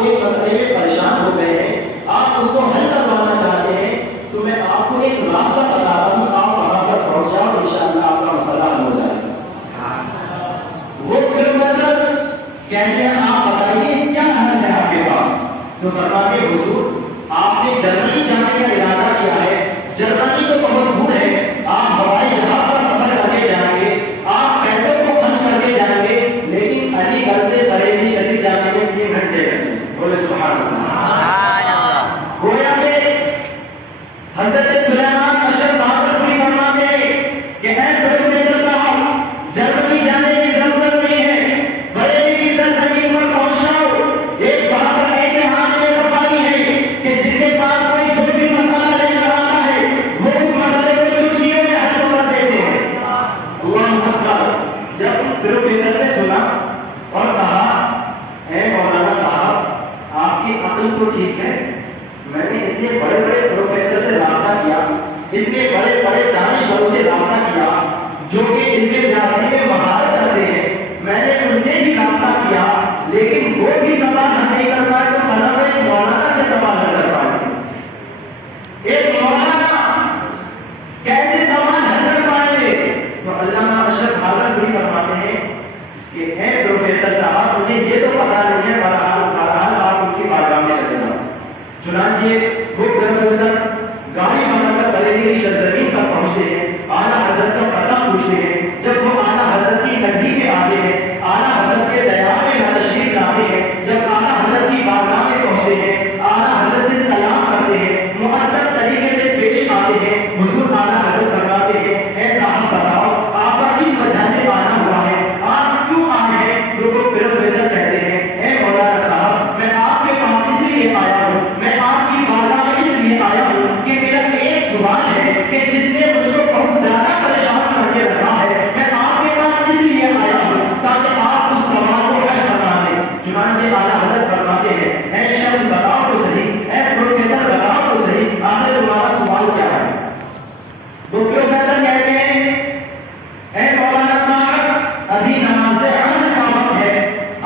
آپ ایک مسئلے میں پریشان ہو گئے ہیں، آپ اس کو حل کروانا چاہتے ہیں، تو میں آپ کو ایک راستہ بتاتا ہوں، آپ وہاں پر پہنچ جاؤ، انشاءاللہ آپ کا مسئلہ حل ہو جائے گا۔ وہ پروفیسر کہتے ہیں آپ بتائیے کیا حل ہے آپ کے پاس؟ تو فرماتے ہیں حضور آپ نے جرمنی جانے کا ارادہ کیا ہے، جرمنی تو بہت دور ہے، آپ ہوائی جہاز کا سفر کر کے جائیں گے، آپ پیسوں کو خرچ کر کے جائیں گے، لیکن علی گڑھ سے بریلی شریف جانے میں 3 گھنٹے لگیں گے۔ بولے سبحان اللہ۔ گویا کہ حضرت سلیمان اشرف بہادر پوری فرماتے ہیں کہ اے پروفیسر صاحب جرمنی جانے کی ضرورت نہیں ہے، بریلی کی سرزمین پر پہنچ جاؤ، ایک بہادر ایسے ہاتھ میں رکھانی ہے کہ جن کے پاس کوئی جو بھی مسئلہ لے کر آتا ہے وہ اس مسئلے کو چٹکیوں میں حل کر دیتے ہیں۔ اللہ اکبر۔ جب پروفیسر نے سنا اور کہا اے مولانا صاحب آپ کی عقل تو ٹھیک ہے، میں نے اتنے بڑے بڑے پروفیسر سے رابطہ کیا، اتنے بڑے بڑے دانشوروں سے رابطہ کیا جو کہ ان کے ریاضی میں مہارت رکھتے ہیں، میں نے ان سے بھی رابطہ کیا، لیکن وہ بھی سوال حل نہیں کر پائے، تو فلاں ایک مولانا کے سوال حل کر پائے، ایک مولانا کیسے سوال حل کر پائیں گے؟ تو علامہ اشرف بہادر پوری فرماتے ہیں کہ اے پروفیسر صاحب مجھے یہ تو پتا نہیں ہے، بہرحال آپ ان کی بارگاہ میں چلے جاؤ۔ چنانچہ وہ پروفیسر گاڑی بنا کر بریلی کی سرزمین پر پہنچتے ہیں، اعلیٰ حضرت کا پتہ پوچھتے ہیں، جب وہ اعلیٰ حضرت کی نگری میں آتے ہیں، اعلیٰ حضرت کے دیار میں تشریف لاتے ہیں، جب اعلیٰ حضرت کی بارگاہ میں پہنچتے ہیں، اعلیٰ حضرت سے سلام کرتے ہیں، مؤدب طریقے سے پیش آتے ہیں، حضور اعلیٰ حضرت فرماتے ہیں اے صاحب بتاؤ آپ کا کس وجہ سے آنا ہوا ہے، آپ کیوں آئے ہیں؟ تو وہ پروفیسر کہتے ہیں اے مولانا صاحب میں آپ کے پاس اس لیے آیا ہوں، میں آپ کی بارگاہ میں اس لیے آیا ہوں کہ میرا ایک سوال ہے کہ جس نے مجھ کو بہت زیادہ پریشان کر کے رکھا ہے، میں آپ کے پاس اس لیے آیا ہوں تاکہ آپ اس سوال کو حل فرما دیں۔ چنانچہ اعلیٰ حضرت فرماتے ہیں اے شخص بتاؤ تو صحیح، اے پروفیسر بتاؤ تو صحیح، آخر تمہارا سوال کیا ہے؟ وہ پروفیسر کہتے ہیں اے مولانا صاحب ابھی نماز عصر کا وقت ہے،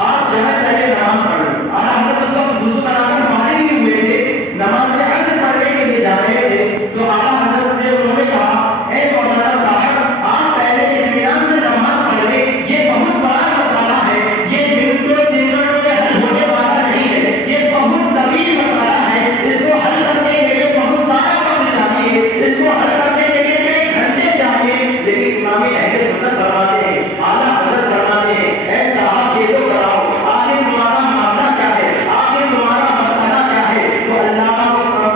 آپ جگہ پہلے نماز پڑھیں۔ اعلیٰ حضرت اس وقت وضو بنا کر فارغ ہی ہوئے تھے، نماز عصر پڑھنے کے لیے جا رہے تھے، تو اعلیٰ حضرت نے انہوں نے کہا اے مولانا صاحب آپ پہلے اطمینان سے نماز پڑھ لیں، یہ بہت بڑا مسئلہ ہے، یہ منٹوں سیکنڈوں میں حل ہونے والا نہیں ہے، یہ بہت طویل مسئلہ ہے، اس کو حل کرنے کے لیے بہت سارا وقت چاہیے، اس کو حل کرنے کے لیے کئی گھنٹے چاہیے۔ لیکن امام اہل سنت فرماتے ہیں، اعلیٰ حضرت فرماتے ہیں اے صاحب یہ تو بتاؤ آخر تمہارا معاملہ کیا ہے، آخر تمہارا مسئلہ کیا ہے؟ تو علامہ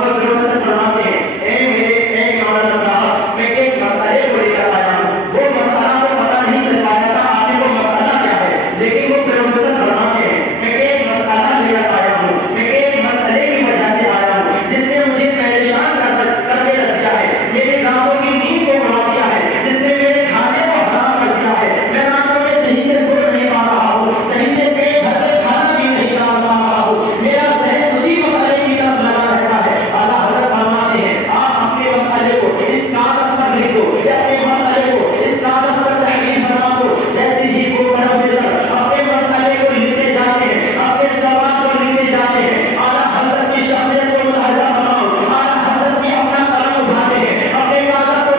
پروفیسر فرماتے ہیں اے مولانا صاحب میں ایک مسئلے کو لے کر آیا ہوں، وہ مسئلہ تو پتہ نہیں چل پایا تھا آخر وہ مسئلہ کیا ہے، لیکن وہ پروفیسر فرماتے ہیں میں ایک مسئلہ لے کر آیا ہوں، میں ایک مسئلے کی وجہ سے آیا ہوں جس نے مجھے پریشان کر کے رکھ دیا ہے، میرے راتوں کی نیند کو اڑا دیا ہے، جس نے میرے کھانے کو حرام کر دیا ہے، میں راتوں میں صحیح سے سو نہیں پا رہا ہوں، صحیح سے پیٹ بھر کے کھانا بھی نہیں کھا پا رہا ہوں، میرا ذہن اسی مسئلے کی طرف لگا رہتا ہے۔ اعلیٰ حضرت فرماتے ہیں آپ اپنے مسئلے کو اس کاغذ پر لکھ دو، یا اپنے مسئلے کو اس کاغذ پر تحریر فرما دو۔ جیسے ہی وہ پروفیسر اپنے مسئلے کو لکھتے جاتے ہیں، اپنے سوال کو لکھتے جاتے ہیں، اعلیٰ حضرت کی شخصیت کو ملاحظہ فرماؤ، اعلیٰ حضرت بھی اپنا قلم اٹھاتے ہیں، اپنے کاغذ کو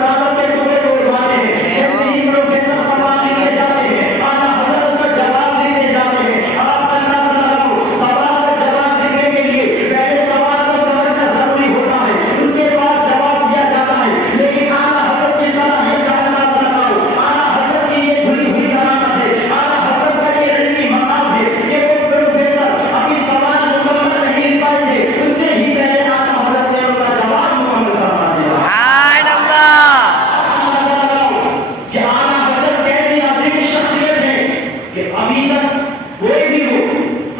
کاغذ کے ٹکڑے کو اٹھاتے ہیں، جیسے ہی پروفیسر سوال لکھتے جاتے ہیں، اعلیٰ حضرت اس کا جواب لکھتے جاتے ہیں۔ آپ اندازہ لگاؤ سوال کا جواب لکھنے کے لیے پہلے سوال کو سمجھنا ضروری ہوتا ہے، اس کے بعد جواب دیا جاتا ہے، لیکن اعلیٰ حضرت کی صلاحیت کا اندازہ لگاؤ، اعلیٰ حضرت کی یہ کھلی ہوئی کرامت ہے، اعلیٰ حضرت کا یہ علمی مقام ہے کہ وہ پروفیسر ابھی سوال مکمل نہیں لکھ پائیں گے، اس سے ہی پہلے اعلیٰ حضرت نے ان کا جواب مکمل کروا دیا۔ سبحان اللہ۔ کہ اعلیٰ حضرت کیسی عظیم شخصیت ہے کہ ابھی تک کوئی بھی ہو،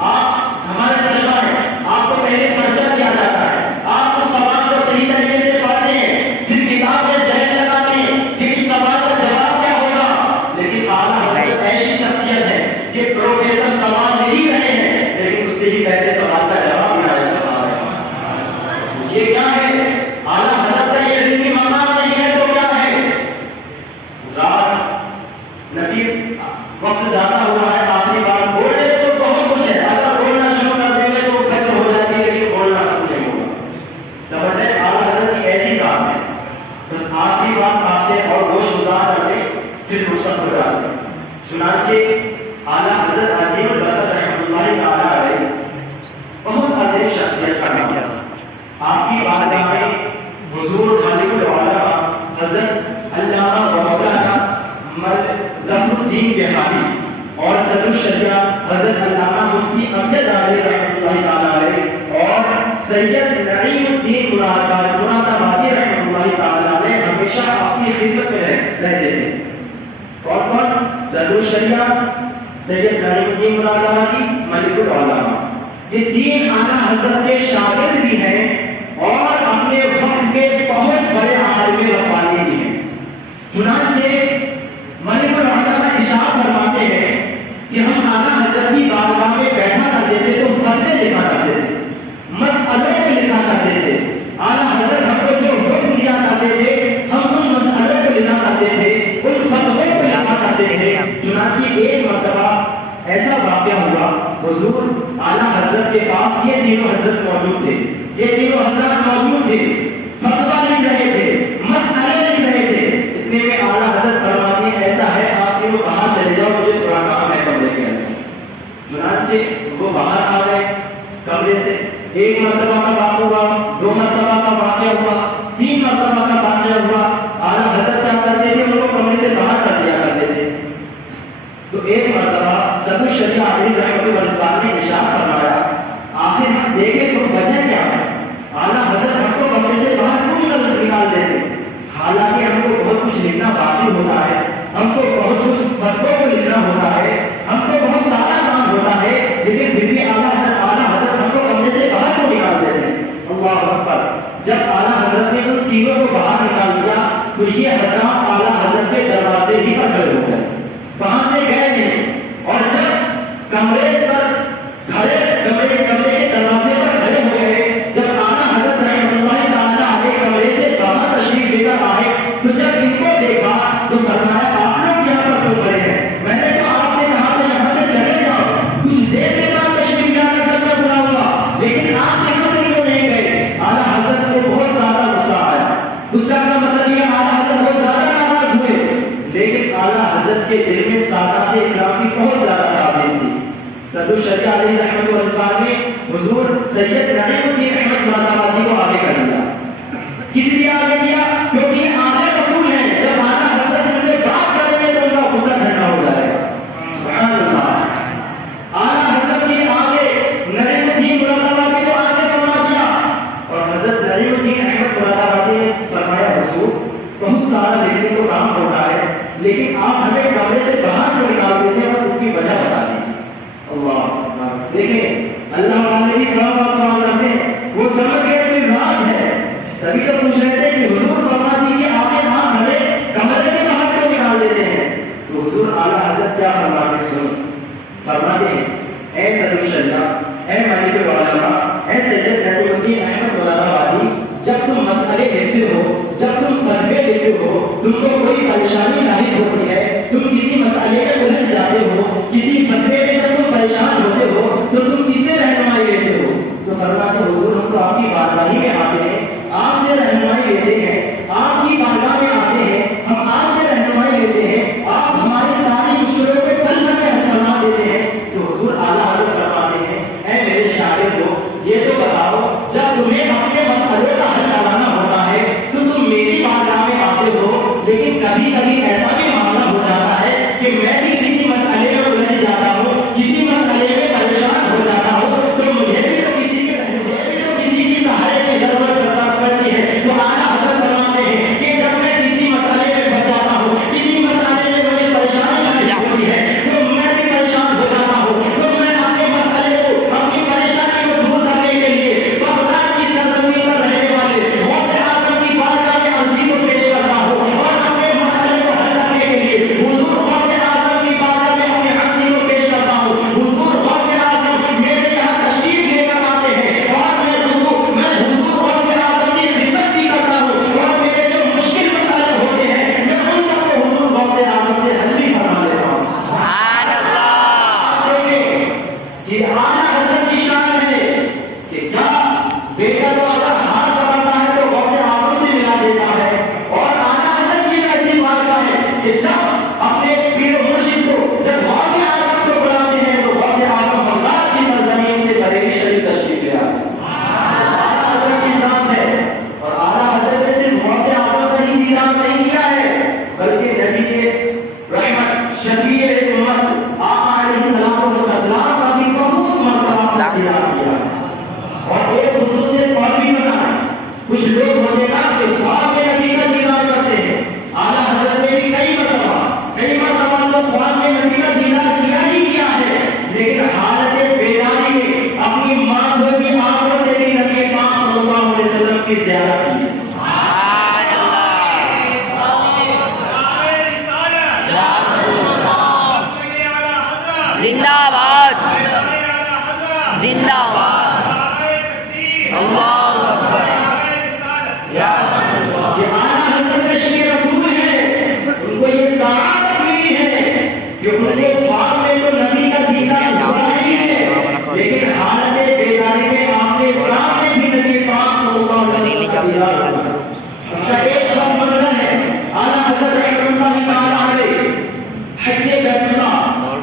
آپ ہمارے طلبہ ہیں، آپ کو پہلے پرچہ دیا جاتا ہے، آپ اس سوال کو صحیح طریقے سے پڑھتے ہیں، پھر کتاب میں ذہن لگاتے ہیں کہ اس سوال کا جواب کیا ہوگا، لیکن اعلیٰ حضرت ایسی شخصیت ہے کہ پروفیسر سوال نہیں رہے ہیں لیکن اس سے ہی پہلے سوال کا جواب بنایا جاتا ہے۔ یہ کیا ہے؟ اعلیٰ حضرت کا یہ علمی مقام نہیں ہے تو کیا ہے؟ نبی وقت زیادہ ہوا ہے، آخری بات بولنے تو بہت کچھ ہے، اگر بولنا شروع کر آپ کی بارگاہ میں حضور مالک العلماء حضرت علامہ و مولانا ظفر الدین بہاری اور صدر الشریعہ حضرت علامہ مفتی امجد علی رحمۃ اللہ تعالی علیہ اور سید نعیم الدین مرادآبادی رحمۃ اللہ تعالی علیہ ہمیشہ آپ کی خدمت میں رہتے تھے. کون؟ صدر الشریعہ سید نعیم الدین مرادآبادی ملک العلماء. یہ تین اعلیٰ حضرت کے شاگرد بھی ہیں اور اپنے وقت کے بہت بڑے عالم ربانی بھی ہیں. چنانچہ ملک العلماء ارشاد فرماتے ہیں کہ ہم اعلیٰ حضرت کی بارگاہ میں بیٹھا کرتے تھے تو فتوے لکھا کرتے تھے, مسئلوں کو لکھا کرتے تھے. اعلیٰ حضرت ہم کو جو حکم دیا کرتے تھے ہم ان مسئلوں کو لکھا کرتے تھے, ان فتووں کو لکھا کرتے تھے. چنانچہ ایک مرتبہ ایسا واقعہ ہوا, حضور اعلیٰ حضرت کے پاس یہ تینوں حضرت موجود تھے. یہ تینوں حضرت موجود تھے, فتوا لکھ رہے تھے, مسئلے لکھ رہے تھے. اتنے میں اعلیٰ حضرت فرماتے ہیں ایسا ہے آپ تینوں باہر چلے جاؤ, مجھے تھوڑا کام ہے کمرے کے اندر. چنانچہ وہ باہر آ گئے کمرے سے. ایک مرتبہ کا بات ہوا, دو مرتبہ کا واقعہ ہوا, تین مرتبہ کا واقعہ ہوا. اعلیٰ حضرت کیا کرتے تھے, ان کو کمرے سے باہر کر دیا کرتے تھے. تو ایک مرتبہ صدر الشریعہ علی رحمۃ اللہ نے ارشاد فرمایا آخر ہم دیکھیں تو وجہ کیا ہے, اعلیٰ حضرت ہم کو کمرے سے باہر کیوں نکال دیتے. حالانکہ ہم کو بہت کچھ لکھنا باقی ہوتا ہے, ہم کو بہت کچھ فتووں کو لکھنا ہوتا ہے, ہم کو بہت سارا کام ہوتا ہے, لیکن پھر بھی اعلیٰ حضرت ہم کو کمرے سے باہر کیوں نکال دیتے ہیں. اللہ اکبر. جب اعلیٰ حضرت نے ان تینوں کو باہر نکال دیا تو یہ حضرات اعلیٰ حضرت کے دروازے ہی پر کھڑے ہو گئے, وہاں سے گئے نہیں. اور جب کمرے پر کمرے کے دروازے پر کھڑے ہو گئے, جب اعلیٰ حضرت رحمۃ اللہ تعالی علیہ کمرے سے باہر تشریف لے کر آئے تو جب ان کو دیکھا تو فرمایا آپ لوگ یہاں پر کیوں کھڑے ہیں, میں نے تو آپ سے کہا تھا یہاں سے چلے جاؤ, کچھ دیر کے بعد تشریف لا کر جب میں بلاؤں گا, لیکن آپ یہاں سے کیوں نہیں گئے. اعلیٰ حضرت کو بہت زیادہ غصہ آیا. غصہ کا مطلب یہ اعلیٰ حضرت بہت زیادہ ناراض ہوئے, لیکن اعلیٰ حضرت کے دل میں سادات اکرام کی بہت زیادہ تعظیم تھی. صدر الشریعہ علی رحمۃ اللہ نے حضور سید نعیم الدین احمد مرادآبادی کو آگے کر دیا. کس لیے آگے کیا؟ کیونکہ آگے رسول ہیں, جب اعلیٰ حضرت ان سے بات کریں گے تو ان کا غصہ ٹھنڈا ہو جائے گا. سبحان اللہ. اعلیٰ حضرت کے آگے نعیم الدین مرادآبادی کو آگے فرما دیا اور حضرت نعیم الدین احمد مرادآبادی نے فرمایا حضور بہت سارا لکھنے کو کام ہوتا ہے, لیکن آپ ہمیں کمرے سے باہر کیوں نکال دیتے ہیں, بس اس کی وجہ بتا دیجیے. اللہ دیکھیں اللہ والے بھی بڑا بڑا سوال کرتے ہیں, وہ سمجھ گئے کوئی راز ہے, تبھی تو پوچھ رہے تھے کہ حضور فرما دیجیے آپ کے ہاں ہمیں کمرے سے باہر کیوں نکال دیتے ہیں. تو حضور اعلیٰ حضرت کیا فرماتے ہیں, فرماتے ہیں اے صدر الشریعہ, اے ملک العلماء, اے سید نعیم الدین احمد مرادآبادی, جب تم مسئلے دیتے ہو, جب تم فتوے دیتے ہو, تم کو کوئی پریشانی لاحق ہوتی ہے, تم کسی مسئلے میں الجھ جاتے ہو, کسی فتوے میں جب تم پریشان ہوتے ہو تو تم کس سے رہنمائی لیتے ہو. تو فرماتے حضور ہم تو آپ کی بارگاہ میں آتے ہیں, آپ سے رہنمائی لیتے ہیں, آپ کی بارگاہ میں آتے ہیں, ہم آپ سے رہنمائی لیتے ہیں, آپ ہماری ساری مشکلوں کو پل بھر میں حل فرما دیتے ہیں. تو حضور اعلیٰ حضرت فرماتے ہیں اے میرے شاگرد ہو, یہ تو بتاؤ جب تمہیں اپنے مسئلے کا حل نکالنا ہوتا ہے تو تم میری بارگاہ میں آتے ہو, لیکن کبھی کبھی ایسا بھی معاملہ ہو جاتا ہے کہ میں بھی کسی مسئلے میں الجھ جاتا ہوں, کسی مسئلے میں پریشان ہو جاتا ہوں, تو مجھے بھی تو کسی کی سہارے کی ضرورت پڑتی ہے. تو اعلیٰ حضرت فرماتے ہیں کہ جب میں کسی مسئلے میں پھنس جاتا ہوں, کسی مسئلے میں مجھے پریشانی ہوتی ہے, تو میں بھی پریشان ہو جاتا ہوں, تو میں اپنے مسئلے کو, اپنی پریشانی کو دور کرنے کے کیا اور ایک خصوصیت اور بھی بنا ہے. کچھ لوگ ہوتے نا کہ خواب میں نبی کا دیدار کرتے ہیں. اعلیٰ حضرت نے بھی کئی مرتبہ تو خواب میں نبی کا دیدار کیا ہی کیا ہے، لیکن حالت بیداری میں اپنی ماں کی آنکھوں سے بھی نبی پاک صلی اللہ علیہ وسلم کی زیارت کی ہے. زندہ باد، زندہ باد، اللہ اکبر. یہ اعلیٰ حضرت تشریف رسول ہے، ان کو یہ سعادت ملی ہے کہ ان کے خواب میں تو نبی کا دیدار ہوا ہی ہے، لیکن حالت بیداری میں آپ نے سامنے بھی نبی پاک صلی اللہ علیہ وسلم کا دیدار ہوا. اس کا ایک بس منظر ہے، اعلیٰ حضرت رحمۃ اللہ تعالیٰ علیہ حج بیت اللہ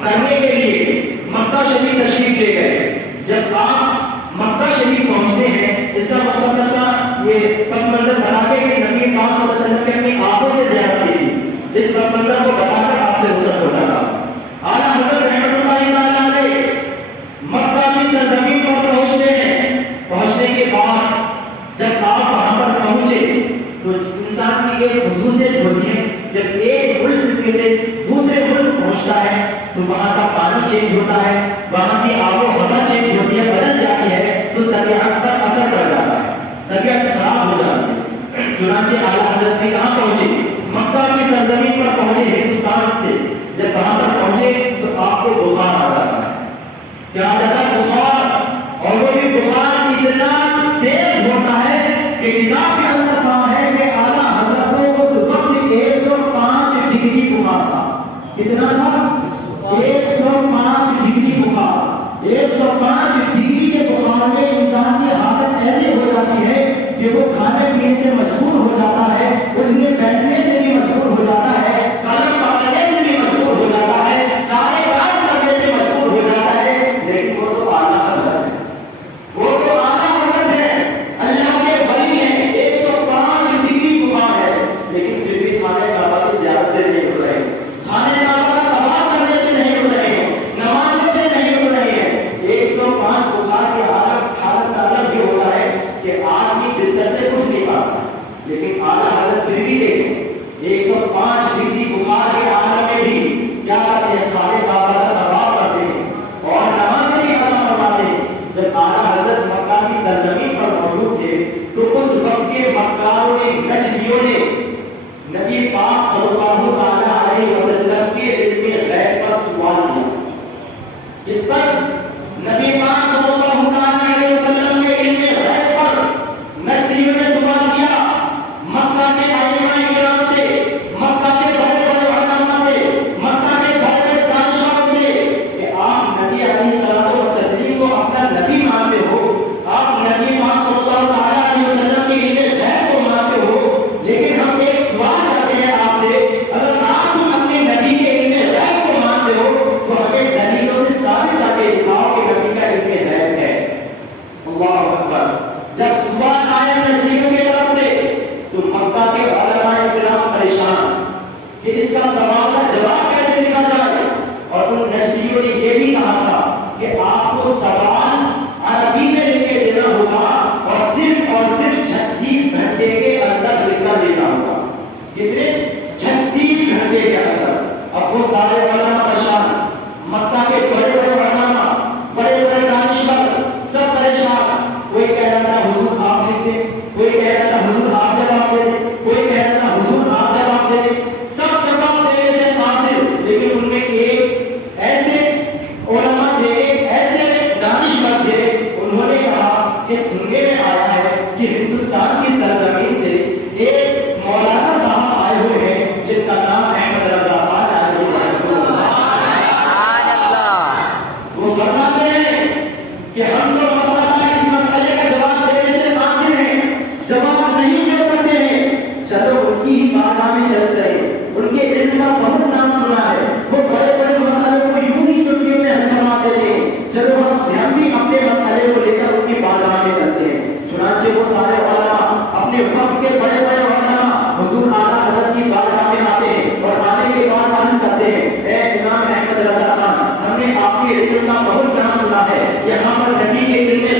کرنے کے لیے مکہ شریف تشریف لے گئے. جب آپ مکہ شریف پہنچتے ہیں، اس کا مختصر سا یہ پس منظر بنا کے کہ نبی پاک صلی اللہ علیہ وسلم نے اپنی آنکھوں سے زیارت کی تھی، اس پس منظر کو بتا کر آپ سے رخصت ہو جاتا. اعلیٰ حضرت رحمۃ اللہ تعالیٰ علیہ مکہ کی سرزمین پر پہنچتے ہیں. پہنچنے کے بعد جب آپ وہاں پر پہنچے تو انسان کی ایک خصوصیت ہوتی ہے، جب ایک ملک سے دوسرے ملک پہنچتا ہے تو وہاں کا پانی چینج ہوتا ہے، وہاں کی آب و ہوا چینج ہوتی ہے، بدل جاتی ہے، تو طبیعت پر اثر پڑ جاتا ہے، طبیعت خراب ہو جاتی ہے. چنانچہ اعلیٰ حضرت نے کہاں پہنچے؟ مکہ کی سرزمین پر پہنچے، ہندوستان سے. جب وہاں پر پہنچے تو آپ کو بخار آ جاتا ہے. کیا آ جاتا ہے؟ بخار. اور وہ بھی بخار اتنا تیز ہوتا ہے کہ کتاب کے اندر کہا ہے کہ اعلیٰ حضرت کو اس وقت 105 ڈگری بخار تھا. کتنا تھا؟ 105 ڈگری بخار. 105 ڈگری کے بخار میں انسان کی حالت ایسے ہو جاتی ہے کہ وہ کھانے پینے سے مجبور ہو جاتا ہے، اٹھنے بیٹھنے سے بھی مجبور ہو جاتا ہے، قلم پکڑنے سے بھی مجبور ہو جاتا ہے، سارے کام کرنے سے مجبور ہو جاتا ہے. لیکن وہ تو اعلیٰ حضرت ہے، وہ تو اعلیٰ حضرت ہے، اللہ کے ولی ہیں. 105 ڈگری بخار ہے، لیکن پھر بھی کھانے کعبہ کی زیارت سے نہیں اٹھ رہے، کھانے کعبہ کا طواف کرنے سے نہیں اٹھ رہے ہیں، نمازوں سے نہیں اٹھ رہے ہیں. 105 بخار کی حالت الگ بھی ہوتا ہے کہ آدمی بستر سے اٹھ نہیں پاتا، لیکن اعلیٰ حضرت پھر بھی دیکھیں 105 ڈگری بخار کے عالم میں بھی کیا کرتے ہیں؟ خانے کعبہ کا طواف کرتے ہیں اور نماز بھی ادا فرماتے ہیں. جب اعلیٰ حضرت مکہ کی سرزمین پر موجود تھے تو اس وقت کے مکاروں نے، نجدیوں نے نبی پاک صلی اللہ علیہ وسلم کے علم غیب پر سوال کیا. کس پر؟ نبی پاک صلی اللہ علیہ وسلم کے علم غیب پر نجدیوں نے سوال کیا مکہ کے علماء کرام سے، مکہ کے بڑے بڑے علماء سے، مکہ کے بڑے بڑے دانشوروں سے کہ آپ نبی علیہ الصلوۃ والتسلیم کو اپنا نبی مانتے ہو، آپ نبی پاک صلی اللہ علیہ وسلم کے علم غیب کو مانتے ہو، لیکن ہم ایک سوال کرتے ہیں آپ سے، اگر آپ تم اپنے نبی کے علم غیب کو مانتے ہو تو ہمیں دلیلوں سے ثابت کر کے دکھاؤ کہ نبی کا علم غیب ہے. اللہ اکبر. جب سوال آیا نجدیوں کی طرف سے تو مکہ کے علماء کرام پریشان کہ اس کا سوال کا جواب کیسے لکھا جائے، اور ان نجدیوں نے یہ بھی کہا تھا کہ آپ کو سوال عربی میں لکھ کے دینا ہوگا اور صرف 36 گھنٹے کے اندر لکھ کر دینا ہوگا. کتنے؟ 36 گھنٹے کے اندر. اب وہ سارے علماء پریشان، مکہ کے بڑے بڑے علماء، بڑے بڑے دانشور سب پریشان. کوئی کہہ رہا تھا حضور آپ لکھ دیں، کوئی کہہ رہا تھا حضور آپ جواب دے دیں، کوئی کہہ رہا تھا حضور آپ جواب دے دیں. سب جواب دینے سے قاصر، لیکن ان میں ایک ایسے علماء تھے، ایسے دانشور تھے، انہوں نے کہا کہ سننے میں آیا ہے کہ ہندوستان کی سرزمین سے ایک مولانا صاحب آئے ہوئے ہیں جن کا نام احمد رضا خان علیہ وہ فرماتے ہیں کہ ہم تو اس مسئلے کا جواب دینے سے قاصر ہیں، جواب نہیں دے سکتے ہیں. چلو ان کی ہی بارگاہ میں چلتے رہے، ان کے علم کا بہت نام سنا ہے، وہ بڑے بڑے مسئلوں کو یوں ہی چٹکیوں میں حل فرماتے تھے. چلو ہم بھی اپنے مسئلے کو لے کر ان کی بارگاہ میں چلتے ہیں. چنانچہ وہ سارے علماء اپنے وقت کے بڑے بڑے علماء حضور اعلیٰ حضرت کی بارگاہ میں آتے ہیں اور آنے کے بعد عرض کرتے ہیں اے امام احمد رضا خان، ہم نے آپ کے علم کا بہت نام سنا ہے، یہاں پر نبی کے علم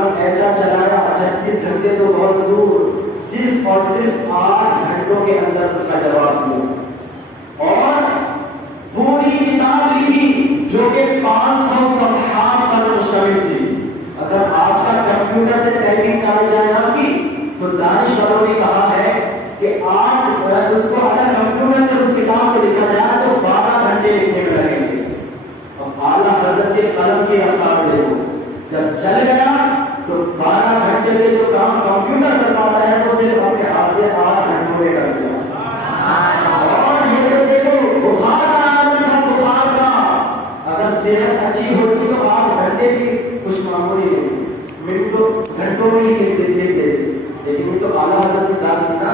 وقت ایسا چلایا 36 گھنٹے تو بہت دور، صرف اور صرف 8 گھنٹوں کے اندر ان کا جواب دیا اور پوری کتاب لکھی جو کہ 500 صفحات پر مشتمل تھی۔ اگر آج کا کمپیوٹر سے ٹائپنگ کرائی جائے اس کی تو دانشوروں نے کہا ہے کہ آج اس کو اگر کمپیوٹر سے اس کتاب کو لکھا جائے تو 12 گھنٹے لکھنے میں لگیں گے۔ اب اعلیٰ حضرت کے قلم کی رفتار دیکھو، جب چل گیا تو 12 گھنٹے میں جو کام کمپیوٹر کر پاتا ہے وہ صرف اپنے ہاتھ سے 8 گھنٹوں میں کر دیا۔ اور یہ تو دیکھو بخار کا عالم تھا، بخار کا اگر صحت اچھی ہوتی تو 8 گھنٹے بھی کچھ معمولی نہیں، منٹوں گھنٹوں میں ہی دیتے، لیکن یہ تو اعلیٰ حضرت کے ساتھ تھی نا۔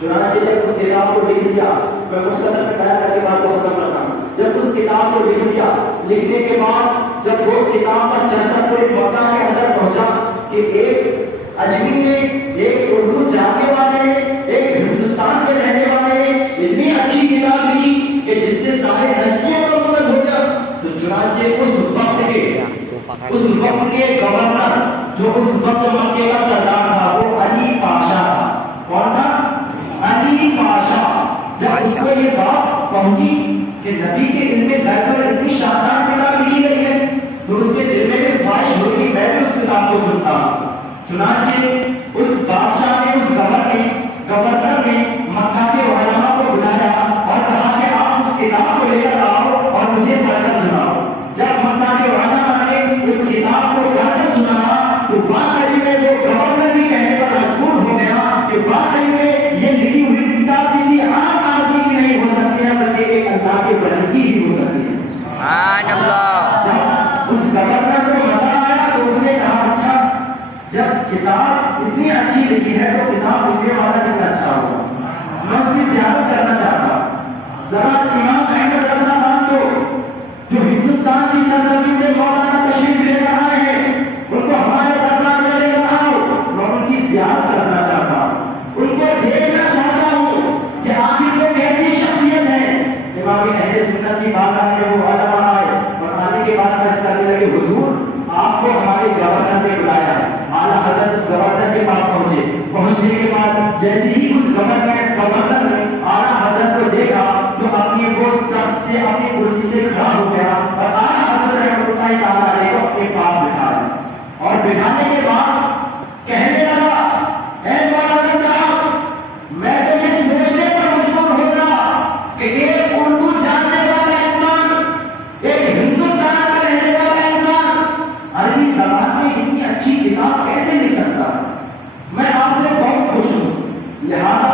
چنانچہ جب اس کتاب کو لکھ دیا، میں مختصر میں بیان کر کے بات کو ختم کرتا ہوں، جب اس کتاب کو لکھ دیا، لکھنے کے بعد جب وہ کتاب کا چرچا پورے مکہ کے اندر پہنچا کہ ایک اجمی نے، ایک اردو جاننے والے نے، ایک ہندوستان میں رہنے والے نے اتنی اچھی کتاب لکھی کہ جس سے سارے نشریوں کا مدد ہو گیا، تو چنانچہ اس وقت کے گورنر جو اس وقت مکے کا سردار تھا وہ علی پاشا تھا۔ کون تھا؟ علی پاشا۔ جب اس کو یہ بات پہنچی کہ نبی کے علم غیب پر اتنی شاندار کتاب لکھی گئی ہے تو اس کے دل میں بھی خواہش ہوئی کہ میں بھی اس کتاب کو سنتا۔ چنانچہ اس بادشاہ نے، اس گورنر نے مکہ کے علماء کو بلایا اور کہا کہ آپ اس کتاب کو لے کر آؤ اور مجھے پڑھ کر سناؤ۔ جب مکہ کے علماء نے اس کتاب کو پڑھ کر سنایا تو واقعی میں وہ گورنر بھی کہنے پر مجبور ہو گیا کہ واقعی میں یہ لکھی ہوئی کتاب کسی عام آدمی کی نہیں ہو سکتی ہے بلکہ ایک اللہ کے بندے کی ہی ہو سکتی ہے۔ سبحان اللہ۔ جب اس گورنر کو مزہ آیا تو اس نے کہا اچھا جب کتاب اتنی اچھی لکھی ہے تو کتاب لکھنے والا کتنا اچھا ہوگا، میں اس کی زیارت کرنا چاہتا ہوں۔ ذرا امام احمد رضا خان کو جو ہندوستان کی سرزمین سے مولانا تشریف لے کر آئے ہیں ان کو ہمارے دربار میں لے کر آؤ، میں ان کی زیارت کرنا چاہتا ہوں، ان کو دیکھنا چاہتا ہوں کہ آخر وہ کیسی شخصیت ہے۔ امام اہل سنت کی بارگاہ میں وہ علماء آئے اور آنے کے بعد میں کرنے لگے حضور آپ کو ہمارے گورنر نے بلایا ہے۔ اعلیٰ حضرت اس گورنر کے پاس پہنچنے کے بعد جیسے ہی اس گورنر نے اعلیٰ حضرت کو دیکھا تو اپنی وہ تخت سے، اپنی کرسی سے کھڑا ہو گیا اور اعلیٰ حضرت رحمۃ اللہ تعالیٰ علیہ کو اپنے پاس بٹھایا اور بٹھانے کے بعد کہنے لگا اے مولانا صاحب میں تو یہ سوچنے پر مجبور ہو گیا کہ ایک اردو جاننے والا انسان، ایک ہندوستان کا رہنے والا انسان عربی زبان میں اتنی اچھی کتاب کیسے لکھ سکتا؟ میں آپ سے بہت خوش ہوں، لہٰذا